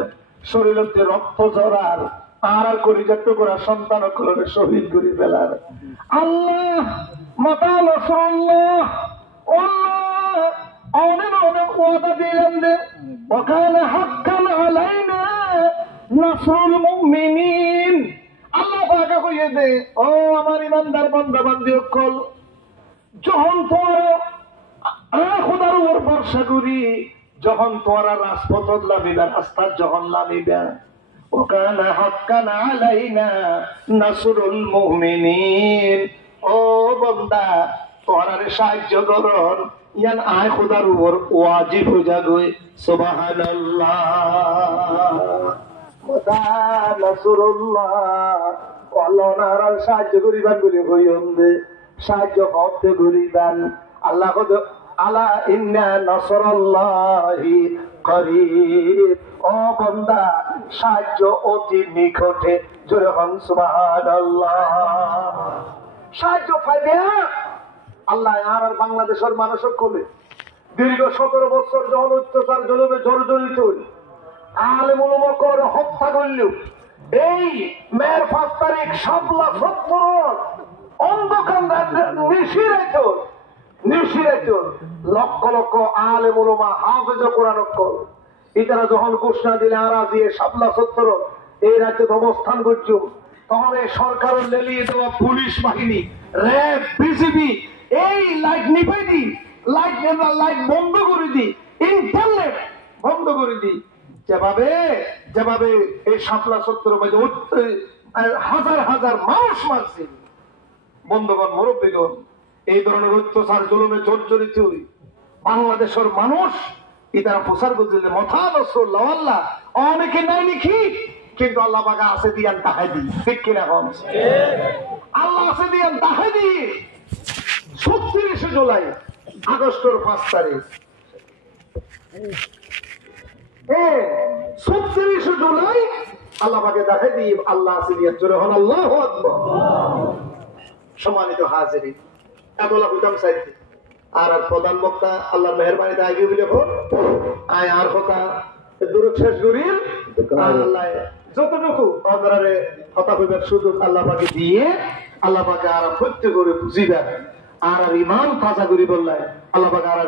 শরীরতে রক্ত ঝরার আর করিজাত করা সন্তান করে শহীদ করে ফেলার আল্লাহ মাতা নাসরুল্লাহ আল্লাহ অনেক অনেক ওয়াদা দিলেন যে ওয়াকানা হাক্কান আলাইনা নাসরুল মুমিনিন। আল্লাহ পাক কইয়ে দে ও আমার ইমানদার বান্দা বান্দি সকল যখন তোমরা খোদার উপর ভরসা করি যখন তোমরা রাজপথত লামিবা রাস্তার যখন লামিবা ওয়াকানা হাক্কান আলাইনা নাসরুল মুমিনিন। ও বান্দা তোমরা সাহায্য করুন ইয়ান আয় খোদার উপর ওয়াজিব হয়ে যাবে সুবহানাল্লাহ। মাতা নাসরুল্লাহ আল্লাহ ওনার সাহায্য করিবান বলে কইন্দে সাহায্য করতে করিবান আল্লাহ আলা ইন্না নাসরাল্লাহি করিব। ও বান্দা সাহায্য অতি নিকটে জোরে হন সুবহানাল্লাহ। সাহায্য পাইবে আল্লাহ আর বাংলাদেশের মানুষ কলে দীর্ঘ 17 বছর যখন অত্যাচার জলবে জর্জরিত আলেম উলামা করে হত্যা করল এই মেয়ের 5 তারিখ শাপলা 70 অন্ধকার নিশিরাইত লক্ষ লক্ষ আলেম উলামা হাফেজ কোরআন এটারা যখন ঘোষণা দিলে আরা দিয়ে শাপলা 70 এই রাজ্যে অবস্থান করছো তখন এই সরকারের লেলিয়ে দেওয়া পুলিশ বাহিনী, র্যাব, বিজিবি এই লাইট নিভে দি, লাইট বন্ধ করে দি, ইন্টারনেট বন্ধ করে দি। যেভাবে এই শাপলা সত্তর মাঝে হাজার হাজার মানুষ মারছে, বন্ধুগণ, মুরব্বীগণ, এই ধরনের অত্যাচার জুলুমে জর্জরিত বাংলাদেশের মানুষ ইতারা প্রচার করছে যে মথা রসুল্লাহ আল্লাহ অনেকে নাই লিখি, কিন্তু আল্লাহ বাগা আছে দিয়ান তাহাই দি, ঠিক কিনা কম? আল্লাহ আছে দিয়ান তাহাই দি। 36 জুলাই আগস্টের 5 তারিখ, 36 জুলাই আল্লাহ পাকে দেখাই দিই আল্লাহ আছে দিয়ান। জোরে হন আল্লাহু আকবার। সম্মানিত হাজিরিন, এতলা বুঝাম চাইতে আর প্রধান বক্তা আল্লাহর মেহেরবানিতে আগে বলে আয় আর কথা দূরত শেষ করিল আল্লাহ যতটুকু অন্তরে কথা কইবার সুযোগ আল্লাহ পাকে দিয়ে আল্লাহ পাকে আর সত্য করে বুঝিবেন আর ইমান তাজা করি বললাই আল্লাহ পাকে আর